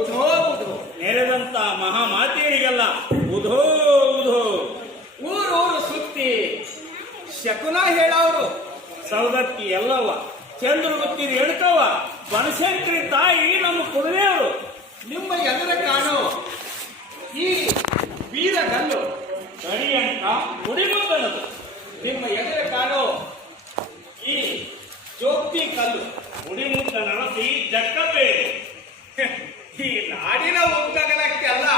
ಉಧೋ ಉಧೋ ನೆರೆದಂತ ಮಹಾಮಾತೆಯರಿಗೆಲ್ಲ ಉಧೋ ಉಧೋ. ಊರೂರು ಸುತ್ತಿ ಶಕುನ ಹೇಳವರು ಸೌದತ್ತಿ ಎಲ್ಲವ ಚಂದ್ರಗುತ್ತಿರಿ ಎಣ್ಕವ ಬನಶಂಕರಿ ತಾಯಿ ನಮ್ಮ ಕುಲದೇವರು. ನಿಮ್ಮ ಎದುರ ಕಾಣೋ ಈ ವೀರಗಲ್ಲು ಗಡಿ ಅಂತ ಗುಡಿಮುದ್ದನದು. ನಿಮ್ಮ ಎದುರ ಕಾಣೋ ಈ ಜೋಗ್ತಿ ಕಲ್ಲು ಗುಡಿಮುದ್ದ ನರಸಿ ಜಕ್ಕಪ್ಪೆ. ಈ ನಾಡಿನ ಉದ್ದಗಲಕ್ಕೆಲ್ಲ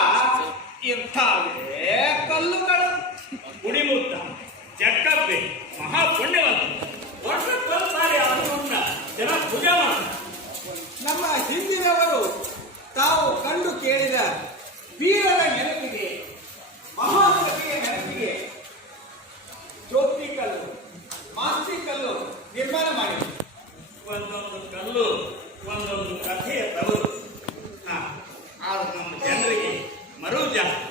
ಇಂಥವೇ ಕಲ್ಲುಗಳು. ಗುಡಿಮುದ್ದ ಜಕ್ಕಪ್ಪೆ ಮಹಾಪುಣ್ಯವಂತ. ವರ್ಷಕ್ಕೊಂದ್ಸಾರಿ ಅವರನ್ನ ಜನ ಪೂಜೆ ಮಾಡ. ನಮ್ಮ ಹಿಂದಿನವರು ತಾವು ಕಂಡು ಕೇಳಿದ ವೀರರ ನೆನಪಿಗೆ ಮಹಾಕವಿಯ ನೆನಪಿಗೆ ಜ್ಯೋತಿ ಕಲ್ಲು ಮಾಸ್ತಿ ಕಲ್ಲು ನಿರ್ಮಾಣ ಮಾಡಿದೆ. ಒಂದೊಂದು ಕಲ್ಲು ಒಂದೊಂದು ಕಥೆಯ ತವರು. ಆದ್ರೆ ನಮ್ಮ ಜನರಿಗೆ ಮರು ಜಾಸ್ತಿ.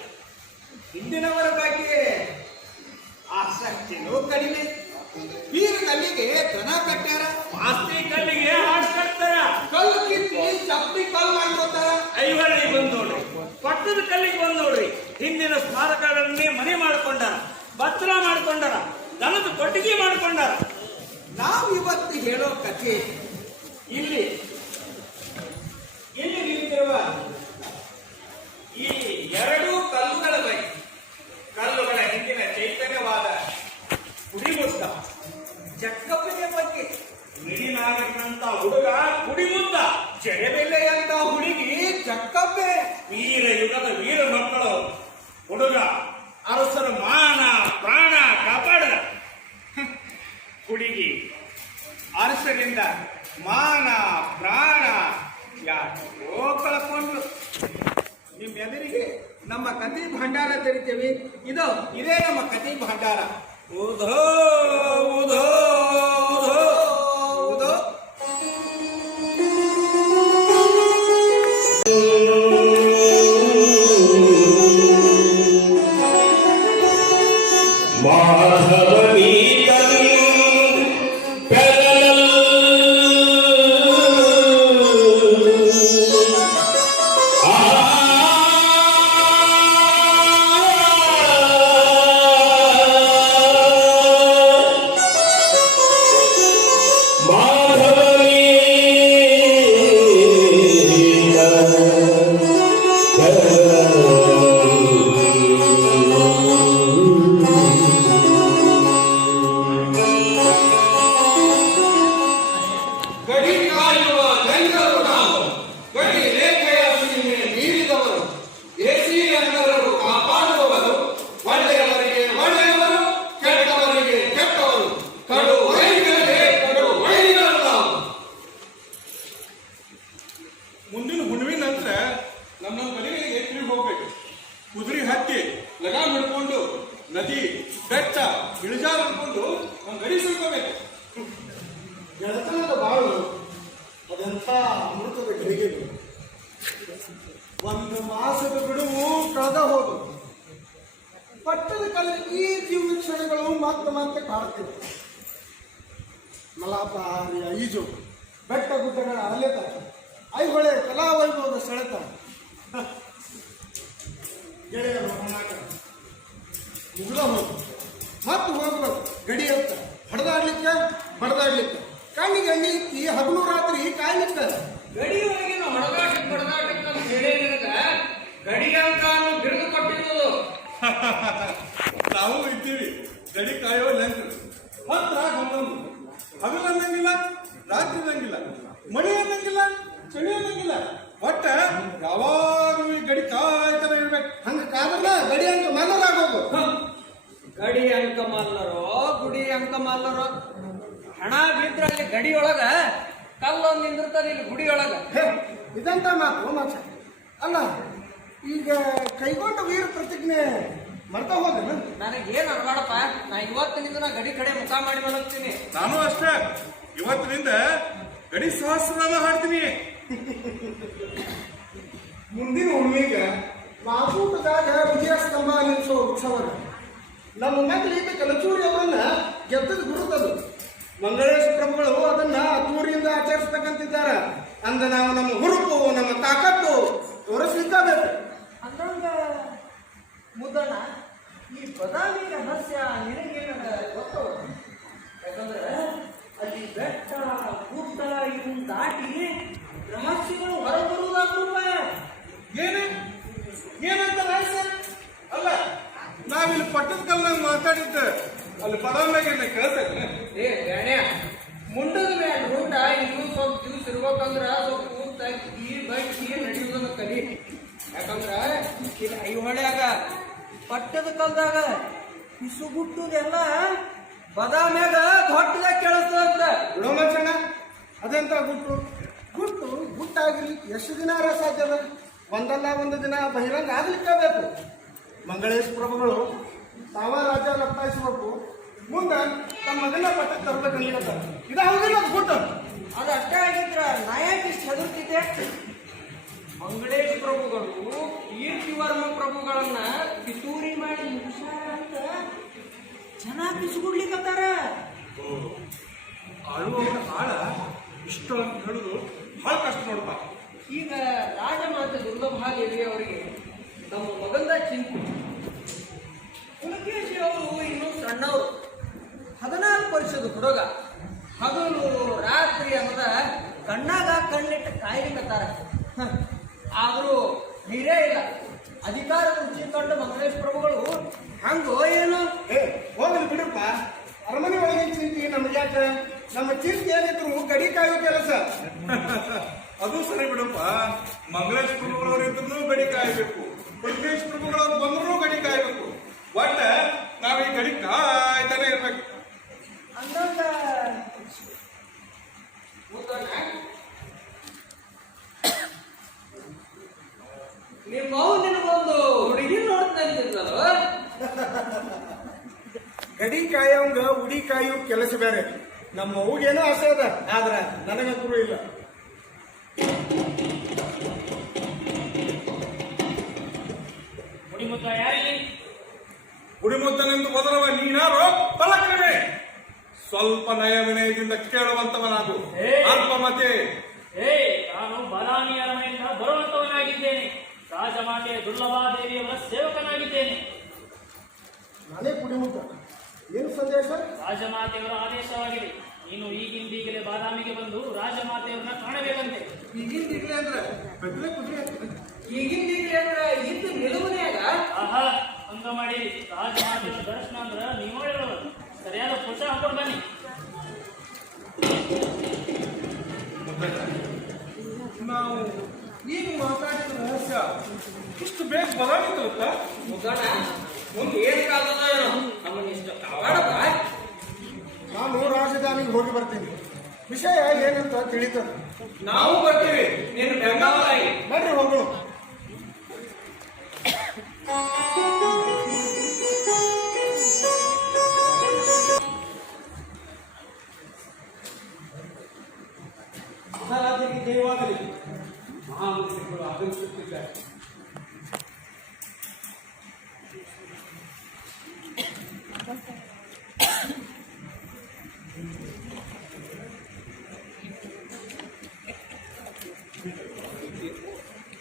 ಹಿಂದಿನವರ ಬಗ್ಗೆ ಆಸಕ್ತಿನೂ ಕಡಿಮೆ. ವೀರಗಲ್ಲಿಗೆ ದನ ಕಟ್ಟಾರ, ಮಾಸ್ತಿ ಕಲ್ಲಿಗೆ ಹಾಡು ಕಟ್ತಾರ, ಕಲ್ಲು ಕಿತ್ತಿ ಚಪ್ಪಿ ಕಲ್ಲು ಮಾಡ್ಕೋತಾರ. ಐವಳಿಗೆ ಬಂದ್ ನೋಡ್ರಿ, ಪಟ್ಟದ ಕಲ್ಲಿಗೆ ಬಂದ್ ನೋಡ್ರಿ. ಹಿಂದಿನ ಸ್ಮಾರಕಗಳನ್ನೇ ಮನೆ ಮಾಡ್ಕೊಂಡಾರ, ಭದ್ರ ಮಾಡ್ಕೊಂಡಾರ, ದನದ ಕೊಟ್ಟಿಗೆ ಮಾಡ್ಕೊಂಡಾರ. ನಾವು ಇವತ್ತು ಹೇಳೋ ಕಥೆ ಇಲ್ಲಿ ಇಲ್ಲಿ ನಿಂತಿರುವ ಈ ಎರಡೂ ಕಲ್ಲುಗಳ ಬಗ್ಗೆ, ಕಲ್ಲುಗಳ ಹಿಂದಿನ ಚೈತನ್ಯವಾದ ಕುಡಿಮುದ್ದ ಜಕ್ಕಪ್ಪನ ಬಗ್ಗೆ. ಮಿಡಿನಾಗಂತ ಹುಡುಗ ಕುಡಿಮುದ್ದ, ಜಡೆಬೆಲ್ಲೆಯಂತ ಹುಡುಗಿ ಜಕ್ಕಪ್ಪೆ. ವೀರ ಯುಗದ ವೀರ ಮಕ್ಕಳು. ಹುಡುಗ ಅರಸರ ಮಾನ ಪ್ರಾಣ ಕಾಪಾಡದ. ಹುಡುಗಿ ಅರಸರಿಂದ ಮಾನ ಪ್ರಾಣ ಯಾಕೋ ಕಳ್ಕೊಂಡು ನಿಮ್ಮ ಎದುರಿಗೆ ನಮ್ಮ ಕಥೆ ಭಂಡಾರ ತೆರಿತೇವೆ. ಇದೇ ನಮ್ಮ ಕಥೆ ಭಂಡಾರ. ಉಧೋ ಉಧೋ ಉಧೋ ಹೌದು. ಮುಂದಿನ ಹುಣ್ಣಿಮೆ ನಂತರ ನಮ್ಮ ಮನೆಗಳಿಗೆ ತಿರುಗಿ ಹೋಗ್ಬೇಕು. ಕುದುರೆ ಹತ್ತಿ ಲಗಾಮ್ ಹಿಡ್ಕೊಂಡು ನದಿ ಬೆಟ್ಟ ಇಳಿಜಾರು ಹಿಡ್ಕೊಂಡು ನಮ್ಮ ಗಡಿ ತಿಳ್ಕೋಬೇಕು. ಗೆಳತನದ ಬಾಳು ಅದೆಂಥ ಅಮೃತದ ಗಳಿಗೆಗಳು. ಒಂದು ಮಾಸದ ಬಿಡುವು ಕಳೆದ ಹೋದು. ಪಟ್ಟದ ಕಲ್ಲ ಈ ಜೀವ ಕ್ಷಣಗಳು ಮತ್ತೆ ಮತ್ತೆ ಕಾಡುತ್ತಿವೆ. ಮಲಾಪಹಾರಿಯ ಈಜು, ಬೆಟ್ಟ ಗುಡ್ಡಗಳ ಅಲೆತ, ಐಹೊಳೆ ಕಲಾವೈಭವದ ಸೆಳೆತ, ಗೆಳೆಯರ ಹೊನ್ನಾಟ ಮುಗಿದ ಹೋದು. ಮತ್ತೆ ಹೋಗ್ಬೇಕು ಗಡಿಯತ್ತ ಹೊಡೆದಾಡ್ಲಿಕ್ಕೆ ಬಡದಾಡ್ಲಿಕ್ಕೆ, ಕಣ್ಣಿಗೆ ಎಣ್ಣೆ ಇಕ್ಕಿ ಹಗಲು ರಾತ್ರಿ ಕಾಯ್ಲಿಕ್ಕೆ. ಗಡಿಯೊಳಗಿನ ಹೊಡೆದಾಟಕ್ಕೆ ಅಂತ ಹೇಳಿ ಗಡಿಯಂಕ ಬಿರುದು ಕೊಟ್ಟಿದ್ದು. ನಾವು ಇದ್ದೀವಿ ಗಡಿ ಕಾಯೋ ನೆಂಟರು. ಹತ್ರ ಒಂದೊಂದು ಹಗಲು ಅನ್ನಂಗಿಲ್ಲ, ರಾತ್ರಿ ಅನ್ನಂಗಿಲ್ಲ, ಮಳೆ ಅನ್ನಂಗಿಲ್ಲ, ಚಳಿ ಅನ್ನಂಗಿಲ್ಲ. ಒಟ್ಟ ಯಾವಾಗಲೂ ಈ ಗಡಿ ಕಾಯ್ತಾನೆ ಇರ್ಬೇಕು. ಹಂಗ ಕಾದ್ರಲ್ಲ ಗಡಿ ಅಂಕ ಮಲ್ಲರಾಗೋದು. ಗಡಿ ಅಂಕ ಮಲ್ಲರೋ ಗುಡಿ ಅಂಕ ಮಲ್ಲರೋ ಹಣ ಬಿದ್ರಲ್ಲಿ ಗಡಿಯೊಳಗ ಕಲ್ಲೊಂದು ನಿಂದಿರ್ತದೆ ಇಲ್ಲಿ ಗುಡಿಯೊಳಗ. ಇದಂತ ಮಾತು ಮಾಚ ಅಲ್ಲ. ಈಗ ಕೈಗೊಂಡ ವೀರ ಪ್ರತಿಜ್ಞೆ ಮರ್ತ ಹೋದೇನು? ನನಗೇನು ಅನ್ಬೇಡಪ್ಪ. ನಾ ಇವತ್ತಿನಿಂದ ನಾ ಗಡಿ ಕಡೆ ಮುಖ ಮಾಡಿ ಮಾಡೋಗ್ತೀನಿ. ನಾನು ಅಷ್ಟೇ ಇವತ್ತಿನಿಂದ ಗಡಿ ಸಹಸ್ರನಾಮ ಹಾಡ್ತೀನಿ. ಮುಂದಿನ ಹುಣ್ಣಿಮೆಗೆ ಮಾಕೂಟದಾಗ ವಿಜಯ ಸ್ತಂಭ ನಿಲ್ಲಿಸೋ ಉತ್ಸವ. ನಮ್ಮ ಮಕ್ಕಳಿಗೆ ಕಲಚೂರಿ ಅವರನ್ನ ಗೆದ್ದದ ಗುರುತದು. ಮಂಗಳೇಶ ಪ್ರಭುಗಳು ಅದನ್ನ ಅದ್ದೂರಿಯಿಂದ ಆಚರಿಸ್ತಕ್ಕಂತಿದ್ದಾರೆ. ಅಂದ ನಾವು ನಮ್ಮ ಹುರುಪು, ನಮ್ಮ ತಾಕತ್ತು ತೋರಿಸ್ಲಿಕ್ಕಬೇಕು. ಅಂದಂಗ ಮುದ್ದಣ್ಣ ಈ ಬದಾಮಿ ರಹಸ್ಯ ನಿನಗೇನ ಗೊತ್ತು? ಯಾಕಂದ್ರೆ ಅಲ್ಲಿ ಬೆಟ್ಟ ಗುಡ್ಡ ಇವನ್ ದಾಟಿ ರಹಸ್ಯಗಳು ಹೊರಬರುವುದಾಗ್ರೂಪ. ಏನು ಏನಂತ ರಹಸ್ಯ? ಅಲ್ಲ ನಾವಿಲ್ಲಿ ಪಟ್ಟದ ಕಲ್ನಾಗ ಮಾತಾಡಿದ್ದ ಅಲ್ಲಿ ಬದಾಮ್ಯಾಗ ಕೇಳ್ತೇನೆ. ಏ ಗಾಣ್ಯ, ಮುಂಡದ ಮ್ಯಾಲ ಊಟ ಇನ್ನೂ ಸ್ವಲ್ಪ ದಿವಸ ಇರ್ಬೇಕಂದ್ರ ಸ್ವಲ್ಪ ಊಟ ಬಟ್ಟಿ ನಡೆಯುವುದನ್ನ ಕಲಿ. ಯಾಕಂದ್ರ ಇಲ್ಲಿ ಐಹೊಳ್ಯಾಗ ಪಟ್ಟದ ಕಲ್ದಾಗ ಪಿಸುಗುಟ್ಟುದೆಲ್ಲ ಬದಾಮ್ಯಾಗ ದೊಡ್ಡದಾಗ ಕೇಳಿಸ್ತದಂತ. ಬಿಡೋ ಮಚ್ಚಣ್ಣ, ಅದೆಂತ ಗುಟ್ಟು ಗುಟ್ಟು ಗುಟ್ಟಾಗಿರ್ಲಿ ಎಷ್ಟು ದಿನ ಸಾಧ್ಯ ಅದ? ಒಂದಲ್ಲ ಒಂದು ದಿನ ಬಹಿರಂಗ ಆಗ್ಲಿಕ್ಕೆ ಬೇಕು. ಮಂಗಳೇಶ್ ಪ್ರಭುಗಳು ತಾವ ರಾಜ್ಯ ಲಪ್ತಾಯಿಸಬೇಕು, ಮುಂದೆ ತಮ್ಮ ಮಗನ ಪಟ್ಟಕ್ಕೆ ತರಬೇಕಂತ ಇದು ಹೌದಿಲ್ಲ ಗುಟ್ಟು. ಅದು ಅಷ್ಟೇ ಆಗಿದ್ರ ನಾಯಕಿ ಚದುರ್ತಿದ್ದೆ. ಮಂಗಳೇಶ್ ಪ್ರಭುಗಳು ಕೀರ್ತಿವರ್ಮ ಪ್ರಭುಗಳನ್ನ ಪಿತೂರಿ ಮಾಡಿ ಮುಗಿಸಾರ ಅಂತ ಜನ ಪಿಸುಗುಡ್ಲಿಕ್ಕತ್ತಾರ. ಆಳುವವರ ಆಳ ಇಷ್ಟು ಅಂತ ಹೇಳುದು ಬಹಳ ಕಷ್ಟ ನೋಡಪ್ಪ. ಈಗ ರಾಜಮಾತೆ ದುರ್ಲಭಾದೇವಿ ಅವರಿಗೆ ನಮ್ಮ ಮಗಂದ ಚಿಂತೆ. ಪುಲಕೇಶಿ ಅವರು ಇನ್ನೂ ಸಣ್ಣವರು, 14 ವರ್ಷದ ಹುಡುಗ. ಹಗಲು ರಾತ್ರಿ ಅನ್ನದ ಕಣ್ಣಾಗ ಕಣ್ಣಿಟ್ಟು ಕಾಯ್ಲಿಕ್ಕತ್ತಾರ. ಆದರೂ ಧೈರ್ಯ ಇಲ್ಲ. ಅಧಿಕಾರ ರುಚಿ ಕಂಡು ಮಂಗಳೇಶ್ ಪ್ರಭುಗಳು ಹಂಗೋ ಏನು ಹೋಗಲಿ ಬಿಡಪ್ಪ, ಅರಮನೆ ಒಳಗಿನ ಚಿಂತೆ ನಮ್ಗ್ಯಾಕ? ನಮ್ಮ ಚಿಂತೆ ಏನಿದ್ರು ಗಡಿ ಕಾಯೋ ಕೆಲಸ. ಅದು ಸರಿ ಬಿಡಪ್ಪ. ಮಂಗಳೇಶ್ ಪ್ರಭುಗಳವ್ರು ಇದ್ರು ಗಡಿ ಕಾಯಬೇಕು, ಪುಲಕೇಶ್ ಪ್ರಭುಗಳವ್ರು ಬಂದ್ರು ಗಡಿ ಕಾಯಬೇಕು. ಒಟ್ಟ ನಾವ್ ಈ ಗಡಿ ಕಾಯ್ತಾನೆ ಇರ್ಬೇಕು. ಅಂದಂಗ ನಿಮ್ಮ ನಿನಗೊಂದು ಹುಡುಗಿ ನೋಡ್ತಂತಿದ್ದಲ್ಲ. ಗಡಿ ಕಾಯೋಂಗ ಉಡಿ ಕಾಯೋ ಕೆಲಸ ಬೇರೆ. ನಮ್ಮ ಅವ್ಗೇನೋ ಆಸೆ ಅದ, ಆದ್ರ ನನಗಂತೂ ಇಲ್ಲ. ಮುಡಿಮುತ್ತ ಯಾರಿಗೆ? ಗುಡಿಮುದ್ದನೆಂದು ಬದಲವ ನೀನಾರೋ ಪಲಕವೇ. ಸ್ವಲ್ಪ ನಯ ವಿನಯದಿಂದ ಕೇಳುವಂತವನಾಗು. ಅಲ್ಪಮತೆ. ನಾನು ಬಲಾನಿ ಅರಮನೆಯಿಂದ ಬರುವಂತವನಾಗಿದ್ದೇನೆ. ರಾಜಮಾತೆ ದುರ್ಲಭಾದೇವಿಯವರ ಸೇವಕನಾಗಿದ್ದೇನೆ. ನಾನೇ ಕುಡಿಮುತ್ತ. ಏನು ಸಂದೇಶ? ರಾಜಮಾತೆಯವರ ಆದೇಶವಾಗಿದೆ. ನೀನು ಈಗಿಂದೀಗಲೇ ಬಾದಾಮಿಗೆ ಬಂದು ರಾಜಮಾತೆಯವರನ್ನ ಕಾಣಬೇಕಂತೆ. ಈಗಿಂದೀಗಲೇ ಅಂದ್ರೆ ಈಗಿಂದೀಗಲೇ ಅಂದ್ರೆ ಇದ್ದು ನಿಲುವನೆಯಾಗ ಆಹಾ, ಹಂಗ ಮಾಡಿ ರಾಜಮಾತೆಯವರ ದರ್ಶನ ಅಂದ್ರ ನೀವು ಹೇಳೋದು. ಸರಿಯಾದ ಪುರುಷ ಹಾಕೊಂಡು ಬನ್ನಿ. ನಾವು ಈಗ ಮಾತಾಡಿದ ರಹಸ್ಯ ಇಷ್ಟು ಬೇಗ ಬರಾಗಿತ್ತಲ್ಲ. ಮುದ್ದಣ್ಣ ಮುಂದೆ ಏನ್ ಕಾಲದ ನಮ್ಮನ್ನ ಇಷ್ಟ ಕಾವಾಡಪ್ಪ. ನಾನು ರಾಜಧಾನಿಗೆ ಹೋಗಿ ಬರ್ತೀನಿ. ವಿಷಯ ಏನಂತ ತಿಳಿತದ. ನಾವು ಬರ್ತೀವಿ ನೀನು ಬೆಂಗಾವಲಾಗಿ. ಬರ್ರಿ ಹೋಗೋಣ. ಮಹಾರಾಜರಿಗೆ ಜಯವಾಗಲಿ. ಮಹಾಮಂತ್ರಿಗಳು ಆಗಮಿಸುತ್ತಿದ್ದಾರೆ.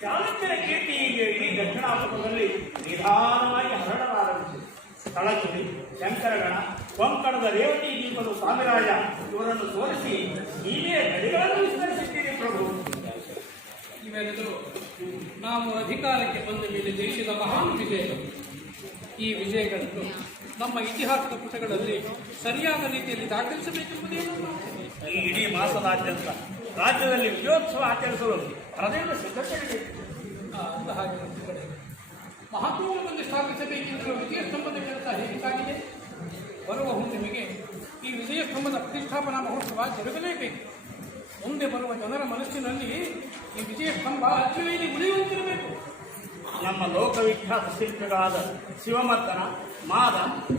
ಚಾಲುಕ್ಯರ ಕೀರ್ತಿ ಈಗ ಇಡೀ ದಕ್ಷಿಣಾಫ್ರಿಕಾದಲ್ಲಿ ನಿಧಾನವಾಗಿ ಹರಡಲಾರಂಭಿಸಿದೆ. ಸ್ಥಳದಲ್ಲಿ ಶಂಕರಗಣ, ಕೊಂಕಣದ ರೇವತಿ ದೀಪದ ಸ್ವಾಮಿರಾಜ ಇವರನ್ನು ಸೋಲಿಸಿ ನೀವೇ ಗಡಿಗಳನ್ನು ವಿಸ್ತರಿಸಿದ್ದೀರಿ ಪ್ರಭು. ಇವೆಲ್ಲರೂ ನಾವು ಅಧಿಕಾರಕ್ಕೆ ಬಂದ ಮೇಲೆ ದೇಶದ ಮಹಾನ್ ವಿಜಯಗಳು. ಈ ವಿಜಯಗಳನ್ನು ನಮ್ಮ ಇತಿಹಾಸದ ಪುಟಗಳಲ್ಲಿ ಸರಿಯಾದ ರೀತಿಯಲ್ಲಿ ದಾಖಲಿಸಬೇಕೆಂಬುದೇನು. ಈ ಇಡೀ ಮಾಸದಾದ್ಯಂತ ರಾಜ್ಯದಲ್ಲಿ ವಿಜಯೋತ್ಸವ ಆಚರಿಸಲು ಹೃದಯದ ಸಿದ್ಧತೆ ಅಂತ ಹಾಗೆ ಮಹತ್ವವನ್ನು ಸ್ಥಾಪಿಸಬೇಕೆಂದಿರುವ ವಿಜಯ ಸ್ತಂಭದ ಕೆಲಸ ಹೇಗೆ ಸಾಗಿದೆ? ಬರುವ ಹುಣ್ಣಿಮೆಗೆ ಈ ವಿಜಯ ಸ್ತಂಭದ ಪ್ರತಿಷ್ಠಾಪನಾ ಮಹೋತ್ಸವ ಜರುಗಲೇಬೇಕು. ಮುಂದೆ ಬರುವ ಜನರ ಮನಸ್ಸಿನಲ್ಲಿ ಈ ವಿಜಯ ಸ್ತಂಭ ಅಚ್ಚುವೇಲಿ ಉಳಿಯುವಂತಿರಬೇಕು. ನಮ್ಮ ಲೋಕವಿಖ್ಯಾತ ಶಿಲ್ಪಿಗಳಾದ ಶಿವಮತ್ತನ, ಮಾದ,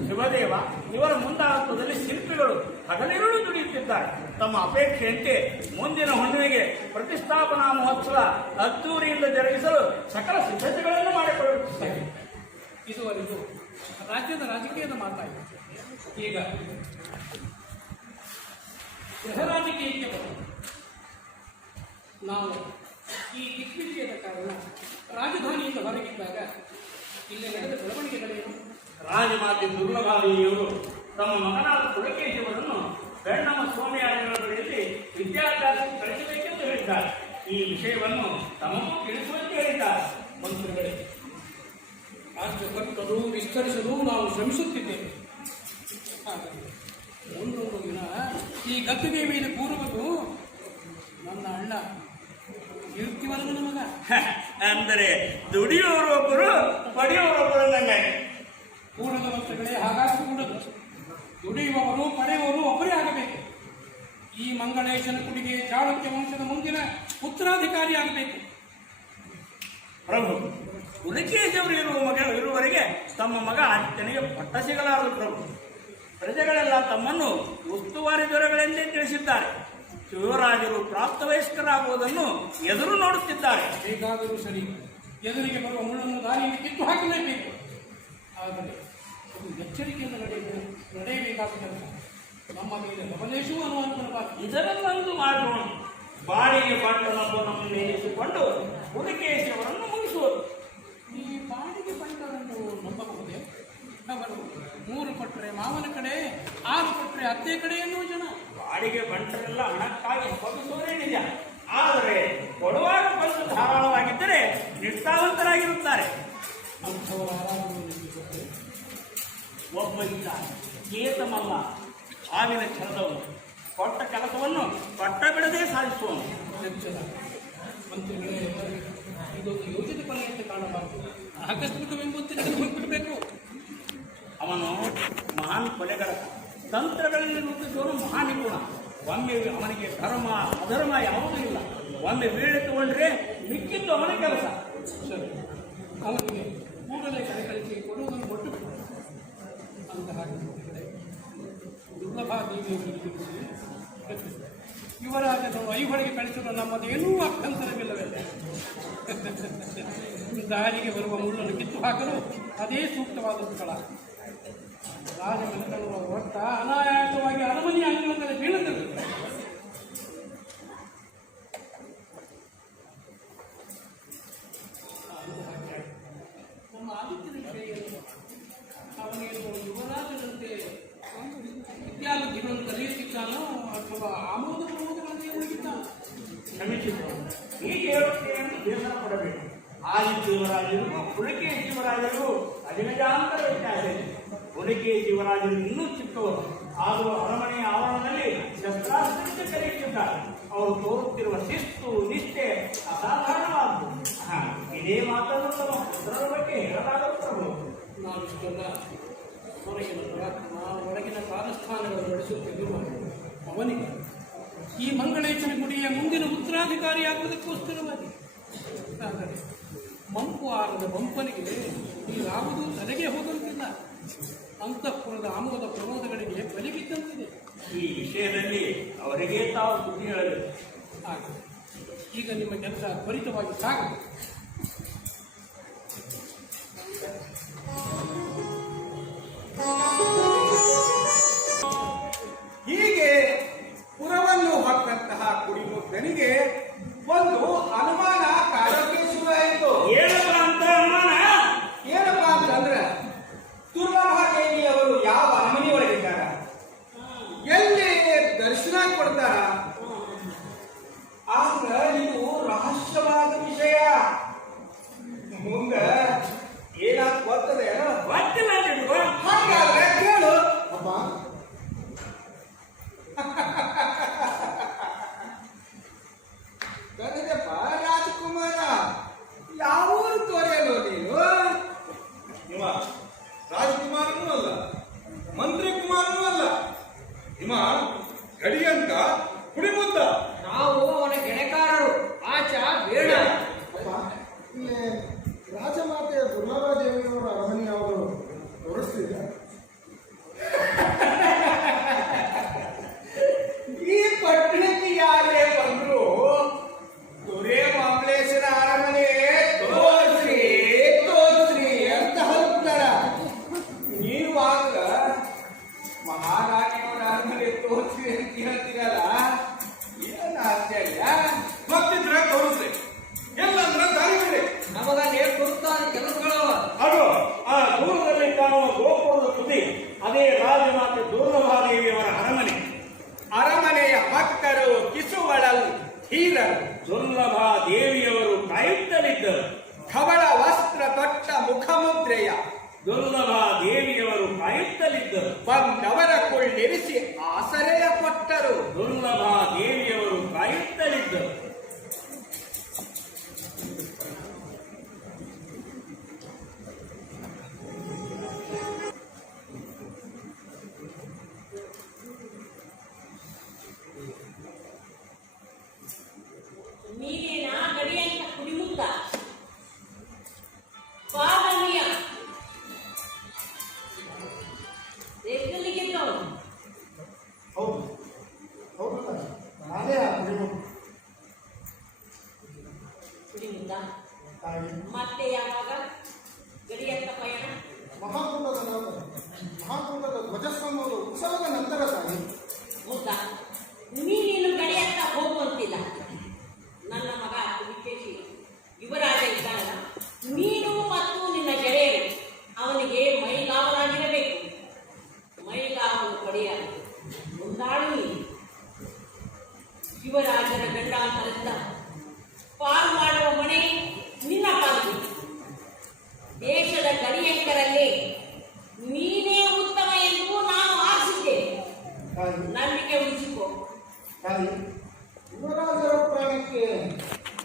ಶಿವದೇವ ಇವರ ಮುಂದಾಳತ್ವದಲ್ಲಿ ಶಿಲ್ಪಿಗಳು ಹಗಲಿರುಳು ದುಡಿಯುತ್ತಿದ್ದಾರೆ. ತಮ್ಮ ಅಪೇಕ್ಷೆಯಂತೆ ಮುಂದಿನ ಹುಣ್ಣಿಮೆಗೆ ಪ್ರತಿಷ್ಠಾಪನಾ ಮಹೋತ್ಸವ ಅದ್ದೂರಿಯಿಂದ ಜರುಗಿಸಲು ಸಕಲ ಸಿದ್ಧತೆಗಳನ್ನು ಮಾಡಿಕೊಳ್ಳುತ್ತಿದ್ದಾರೆ. ಇದುವರೆಗೂ ರಾಜ್ಯದ ರಾಜಕೀಯದ ಮಾತಾಯಿತು. ಈಗ ಗೃಹ ರಾಜಕೀಯಕ್ಕೆ ಬಂದು ನಾವು ಈ ದಿಗ್ವಿಜಯದ ಕಾರಣ ರಾಜ್ಯದಿಂದ ಹೊರಗಿದ್ದಾಗ ಇಲ್ಲಿ ನಡೆದ ಬೆಳವಣಿಗೆಗಳೇನು? ರಾಜಮಾತೆ ದುರ್ಲಭಾದೇವಿಯವರು ತಮ್ಮ ಮಗನಾದ ಪುಲಕೇಶಿಯವರನ್ನು ಗಣ್ಣಮ್ಮ ಸ್ವಾಮಿಯಾರಿಗಳ ಬಳಿಯಲ್ಲಿ ವಿದ್ಯಾಭ್ಯಾಸಕ್ಕೆ ಕಳಿಸಬೇಕೆಂದು ಹೇಳಿದ್ದಾರೆ. ಈ ವಿಷಯವನ್ನು ತಮಗೂ ತಿಳಿಸುವಂತೆ ಹೇಳಿದ್ದಾರೆ. ಮಂತ್ರಿಗಳೇ, ರಾಜ್ಯ ಕಟ್ಟಲು ವಿಸ್ತರಿಸಲು ನಾವು ಶ್ರಮಿಸುತ್ತಿದ್ದೇವೆ. ಆದರೆ ಒಂದೊಂದು ದಿನ ಈ ಗದ್ದುಗೆ ಮೇಲೆ ಕೂರುವುದು ನನ್ನ ಅಣ್ಣ ಕೀರ್ತಿವರ್ಮನ ಮಗ. ಅಂದರೆ ದುಡಿಯುವವರೊಬ್ಬರು ಪಡೆಯುವವರೊಬ್ಬರು ನಂಗೆ. ಕೂಡದ ಮಂತ್ರಿಗಳೇ, ಹಾಗಾಗಿ ಕೂಡದು. ದುಡಿಯುವವರು ಪಡೆಯುವವರು ಒಬ್ಬರೇ ಆಗಬೇಕು. ಈ ಮಂಗಳೇಶನ ಕುಡಿಗೆ ಚಾಳುಕ್ಯ ವಂಶದ ಮುಂದಿನ ಉತ್ತರಾಧಿಕಾರಿಯಾಗಬೇಕು. ಪ್ರಭು, ಪುಲಕೇಶಿಯವರು ಇರುವವರೆಗೆ ತಮ್ಮ ಮಗ ಆದಿತ್ಯನಿಗೆ ಪಟ್ಟ ಸಿಗಲಾರದು. ಪ್ರಭು, ಪ್ರಜೆಗಳೆಲ್ಲ ತಮ್ಮನ್ನು ಉಸ್ತುವಾರಿ ದೊರೆಗಳೆಂದೇ ತಿಳಿಸಿದ್ದಾರೆ. ಶಿವರಾಜರು ಪ್ರಾಪ್ತವಯಸ್ಕರಾಗುವುದನ್ನು ಎದುರು ನೋಡುತ್ತಿದ್ದಾರೆ. ಹೇಗಾದರೂ ಸರಿ, ಎದುರಿಗೆ ಬರುವ ಮುಳ್ಳನ್ನು ದಾರಿಯಲ್ಲಿ ಕಿತ್ತು ಹಾಕಲೇಬೇಕು. ಆದರೆ ಅದು ಎಚ್ಚರಿಕೆಯಿಂದ ನಡೆಯಬೇಕಾದ ಕೆಲಸ. ನಮ್ಮ ಮೇಲೆ ಲವಲೇಶವೂ ಅನುಮಾನಪಡಬಾರದು. ಇದರಲ್ಲೊಂದು ಮಾಡೋಣ. ಬಾಡಿಗೆ ಬಂಟನೊಬ್ಬನನ್ನು ನೇಮಿಸಿಕೊಂಡು ಪುಲಕೇಶಿಯವರನ್ನು ಮುಗಿಸುವುದು. ಈ ಬಾಡಿಗೆ ಬಂಟರನ್ನು ನಂಬಬಹುದೇ? ಅವರು 3 ಕೊಟ್ಟರೆ ಮಾವನ ಕಡೆ, 6 ಕೊಟ್ಟರೆ ಅತ್ತೆ ಕಡೆ ಎನ್ನುವ ಜನ. ಬಾಡಿಗೆ ಬಂಟರೆಲ್ಲ ಹಣಕ್ಕಾಗಿ ಸ್ಪರ್ಧಿಸುವುದೇ ನಿಜ. ಆದರೆ ಕೊಡುವಾಗ ಬಂದು ಧಾರಾಳವಾಗಿದ್ದರೆ ನಿಷ್ಠಾವಂತರಾಗಿರುತ್ತಾರೆ. ಅಂಥವರ ಆರಾಧನೆ ಒಬ್ಬ ಇದ್ದ ಕೇತಮಲ್ಲ, ಹಾವಿನ ಛಲದವನು. ಕೊಟ್ಟ ಕೆಲಸವನ್ನು ಕೊಟ್ಟ ಬಿಡದೆ ಸಾಧಿಸುವನು. ಎಚ್ಚರ ಮಂತ್ರಿಗಳೇ, ಇದೊಂದು ಯೋಜಿತ ಕೊನೆಯಂತೆ ಕಾಣಬಾರದು. ಆಕಸ್ಮಿಕವೆಂಬಂತೆ ಹೋಗ್ಬಿಡಬೇಕು. ಅವನು ಮಹಾನ್ ಕೊಲೆಗಾರ. ತಂತ್ರಗಳಲ್ಲಿ ರೂಪಿಸುವನು ಮಹಾನಿಪುಣ. ಒಮ್ಮೆ ಅವನಿಗೆ ಧರ್ಮ ಅಧರ್ಮ ಯಾವುದೂ ಇಲ್ಲ. ಒಮ್ಮೆ ವೀಳೆ ತಗೊಂಡ್ರೆ ಮಿಕ್ಕಿದ್ದು ಅವನ ಕೆಲಸ. ಸರಿ, ಅವನಿಗೆ ಕೂಡಲೇ ಕಳಿಸಿ ಕೊಡುವುದನ್ನು ಕೊಟ್ಟು ಬಿಡು. ಅಂತ ಹಾಗೆ ದುರ್ಲಭಾದೇವಿಯವರಿಗೆ ತಿಳಿಸಿ ಯುವರಾಜನನ್ನು ಐಹೊಳೆಗೆ ಕಳಿಸಲು ನಮ್ಮದೇನೂ ಅಭ್ಯಂತರವಿಲ್ಲವಲ್ಲ. ದಾರಿಗೆ ಬರುವ ಮುಳ್ಳನ್ನು ಕಿತ್ತು ಹಾಕಲು ಅದೇ ಸೂಕ್ತವಾದ ಸ್ಥಳ. ರಾಜಮನೆತನದ ಒಟ್ಟ ಅನಾಯಾಸವಾಗಿ ಅರಮನೆಯ ಅಂಗಳದಲ್ಲಿ ಬೀಳುತ್ತದೆ. ನಮ್ಮ ಆದಿತ್ಯನ ವಿಷಯ ಏನು? ಅವನೇನು ಯುವರಾಜನಂತೆ ವಿದ್ಯಾಬುದ್ಧಿಗಳನ್ನು ಕಲಿಯುತ್ತಿದ್ದಾನೋ ಅಥವಾ ಆಮೋದ ಪ್ರಮೋದಗಳನ್ನೇ ಉಳಿದಿದ್ದಾನೋ? ಕ್ಷಮಿಸಿದ್ರು. ಹೀಗೆ ಹೇಳುತ್ತೇನೆ, ಬೇಸರ ಪಡಬೇಕು. ಆದಿತ್ಯ ಯುವರಾಜರಿಗೂ ಪುಲಕೇಶಿ ಯುವರಾಜರಿಗೂ ಅಜಗಜಾಂತರ ವ್ಯತ್ಯಾಸ ಇದೆ. ಪುಲಕೇಶಿ ಯುವರಾಜರು ಇನ್ನೂ ಚಿಕ್ಕವರು. ಆದರೂ ಅರಮನೆಯ ಆವರಣದಲ್ಲಿ ಶಸ್ತ್ರಾಸ್ತ್ರ ಕಲಿಯುತ್ತಿದ್ದಾರೆ. ಅವರು ತೋರುತ್ತಿರುವ ಶಿಸ್ತು ನಿಷ್ಠೆ ಅಸಾಧಾರಣವಾದ್ದು. ಇದೇ ಮಾತನ್ನು ತಮ್ಮ ಪುತ್ರರ ಬಗ್ಗೆ ಹೇಳಲಾಗುತ್ತದೆ. ನಾವಿಷ್ಟೆಲ್ಲ ಹೊರಗಿನ ಪರಾಕ್ರಮ, ಒಳಗಿನ ಕಾಲಸ್ಥಾನಗಳನ್ನು ನಡೆಸುತ್ತಿರುವ ಅವನಿಗೆ ಈ ಮಂಗಳೇಶನ ಗುಡಿಯ ಮುಂದಿನ ಉತ್ತರಾಧಿಕಾರಿಯಾಗುವುದಕ್ಕೋಸ್ಕರವಾಗಿ. ಆದರೆ ಮಂಪು ಆರದ ಬಂಪನಿಗೆ ಈ ಯಾವುದೂ ತಲೆಗೆ ಹೋದಂತಿಲ್ಲ. ಅಂತಃಪುರದ ಆಮೋದ ಪ್ರಮೋದಗಳಿಗೆ ಬಲಿ ಬಿದ್ದಂತಿದೆ. ಈ ವಿಷಯದಲ್ಲಿ ಅವರಿಗೆ ತಾವು ಬುದ್ಧಿ ಹೇಳಬೇಕು. ಹಾಗೆ ಈಗ ನಿಮ್ಮ ಕೆಲಸ ತ್ವರಿತವಾಗಿ ಸಾಗಬೇಕು. ಹೀಗೆ ಪುರವನ್ನು ಹೊಕ್ಕಂತಹ ಕುಡಿಮುದ್ದನಿಗೆ ಒಂದು ಅನುಮಾನ ಕಾಡೋಕೆ ಶುರುವಾಯಿತು. ಏನಪ್ಪ ಅಂತ ಅನುಮಾನ? ಏನಪ್ಪಾ ಅಂತಂದ್ರೆ, ದುರ್ಲಭಾದೇವಿಯವರು ಯಾವ ಅರಮನೆ ಒಳಗಿದ್ದಾರ, ಎಲ್ಲಿ ದರ್ಶನ ಕೊಡ್ತಾರ, ಆಗ ಇದು ರಹಸ್ಯವಾದ ವಿಷಯ. ಮುಂದ ಏನಾಗ ಗೊತ್ತದೆ ಗೊತ್ತಿಲ್ಲ ನಿನಗೂ? ಹಾಗಾದ್ರೆ ಕೇಳು. ಅಪ್ಪ, ದುರ್ಲಭಾ ದೇವಿಯವರು ಕಾಯುತ್ತಲಿದ್ದರು. ಕವಳ ವಸ್ತ್ರ ತೊಟ್ಟ ಮುಖಮುದ್ರೆಯ ದುರ್ಲಭಾ ದೇವಿಯವರು ಕಾಯುತ್ತಲಿದ್ದರು. ಬಂದವರ ಕೊಳ್ಳಿರಿಸಿ ಆಸರೆಯ ಕೊಟ್ಟರು. ದುರ್ಲಭಾ ದೇವಿಯವರು ಕಾಯುತ್ತಲಿದ್ದರು. ನೀನೇನ ಗಡಿಯಂತ ಕುಡಿಯುತ್ತ ಪಾದಮಿಯ ದೇಶದಲ್ಲಿಗೆದ್ದವನು ಹೌದು ಹೌದು ತಾಯಿ. ನಾನೇ ಆ ಕುಡಿಮುತ್ತ ಕುಡಿಯುತ್ತ ತಾಯಿ. ಮತ್ತೆ ಯಾವಾಗ ಗಡಿಯಂತ ಪಯಣ? ಮಹಾಕೂಟದ ನಂತರ ಮಹಾಕೂಟದ ಧ್ವಜಸ್ತಂಭದ ಉತ್ಸವದ ನಂತರ ತಾಯಿ. ಮುದ್ದ ನೀನೇನು ಗಡಿಯಂತ ಹೋಗುವಂತಿಲ್ಲ. ನನ್ನ ಮಗ ವಿಶೇಷಿ ಯುವರಾಜ ಇದ್ದಾನ. ನೀನು ಮತ್ತು ನಿನ್ನ ಗೆಳೆಯರು ಅವನಿಗೆ ಮೈಗಾವಲಾಗಿರಬೇಕು. ಮೈಗಾವಲು ಪಡೆಯ ಮುಂದಾಳು ನೀನು. ಯುವರಾಜನ ಗಂಡಾಂತರದಿಂದ ಪಾರು ಮಾಡುವ ಮನೆ ನಿನ್ನ ಪಾಲಿಗೆ. ದೇಶದ ಗಡಿಯಂಕರಲ್ಲಿ ನೀನೇ ಉತ್ತಮ ಎಂದು ನಾನು ಆಶಿಸಿದ್ದೇನೆ. ತಾಯಿ ನಂಬಿಕೆ ಉಳಿಸಿಕೊ. ತಾಯಿ, ಯುವರಾಜರ ಪ್ರಾಣಕ್ಕೆ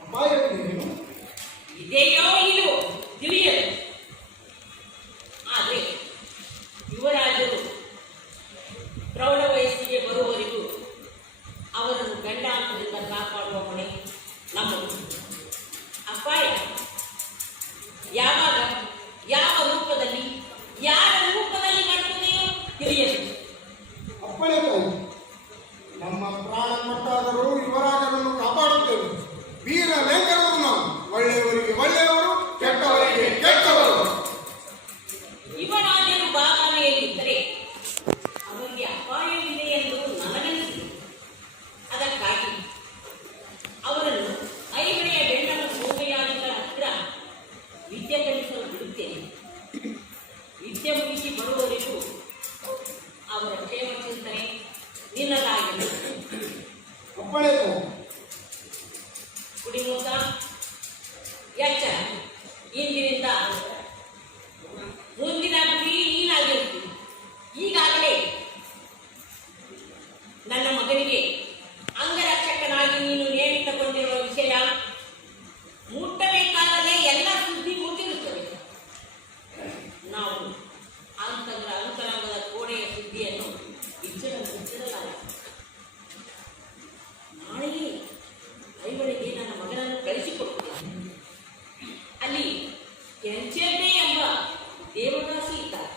ಅಪಾಯವಿದೆಯೇನು? ಇದೆಯೋ ಇದು ತಿಳಿಯದು. ಆದರೆ ಯುವರಾಜರು ಪ್ರೌಢ ವಯಸ್ಸಿಗೆ ಬರುವವರೆಗೂ ಅವರನ್ನು ಗಂಡಾಂತರದಿಂದ ಕಾಪಾಡುವ ಹೊಣೆ ನಮ್ಮದು. ಅಪಾಯ ಯಾವಾಗ ಯಾವ ರೂಪದಲ್ಲಿ ಯಾರ ರೂಪದಲ್ಲಿ ಬರುತ್ತದೆಯೋ ತಿಳಿಯದು. ಅಪ್ಪಣೆ ತಾಯಿ. ನಮ್ಮ ಪ್ರಾಣ ಕೊಟ್ಟಾದರೂ ಯುವರಾಜರನ್ನು ಕಾಪಾಡುತ್ತೇವೆ. ವೀರ ಲೇಖನರು ನಾವು. ಒಳ್ಳೆಯವರಿಗೆ ಒಳ್ಳೆಯವರು, ಕೆಟ್ಟವರಿಗೆ ಕೆಟ್ಟವರು. ಯುವರಾಜರು ಬಾಗಾನೆಯಲ್ಲಿದ್ದರೆ ಅವರಿಗೆ ಅಪಾಯವಿದೆ ಎಂದು ನನಗನಿಸಿದೆ. ಅದಕ್ಕಾಗಿ ಅವರನ್ನು ಐಹೊಳೆಯ ಬೆಳ್ಳನ ಸೋಮೆಯಾಗಿನ ಹತ್ತಿರ ವಿದ್ಯೆ ಕಲಿಸಲು ಬಿಡುತ್ತೇನೆ. ವಿದ್ಯೆ ಮುಗಿಸಿ ಬರುವವರೆಗೂ ಅವರ ಕ್ಷೇಮ ಚಿಂತನೆ ನಿನ್ನದಾಗಿದೆ. ಅಪ್ಪಣೆ ತಾಯಿ. ಕುಡಿಮುತ್ತ ಎಚ್ಚರ. ಇಂದಿನಿಂದ ಮುಂದಿನ ಗುರಿ ನೀನಾಗಿರುತ್ತಿ. ಈಗಾಗಲೇ ನನ್ನ ಮಗನಿಗೆ ಅಂಗರಕ್ಷಕನಾಗಿ ನೀನು ನೇಮಿತಗೊಂಡಿರುವ ವಿಷಯ ಮುಟ್ಟಬೇಕಾದರೆ ಎಲ್ಲ ಸುದ್ದಿ ಮುಟ್ಟಿರುತ್ತದೆ. ನಾವು ಅಂತರಂಗದ ಗೋಡೆಯ ಸುದ್ದಿಯನ್ನು ಇಚ್ಚಿರಲಾರ. ನಾಳೆಯೇ ಐವಳಿಗೆ ನನ್ನ ಮಗನನ್ನು ಕಳಿಸಿಕೊಡುತ್ತೇನೆ. ಅಲ್ಲಿ ಕೆಂಚೆಬ್ಬೆ ಎಂಬ ದೇವದಾಸಿ ಇದ್ದಾರೆ.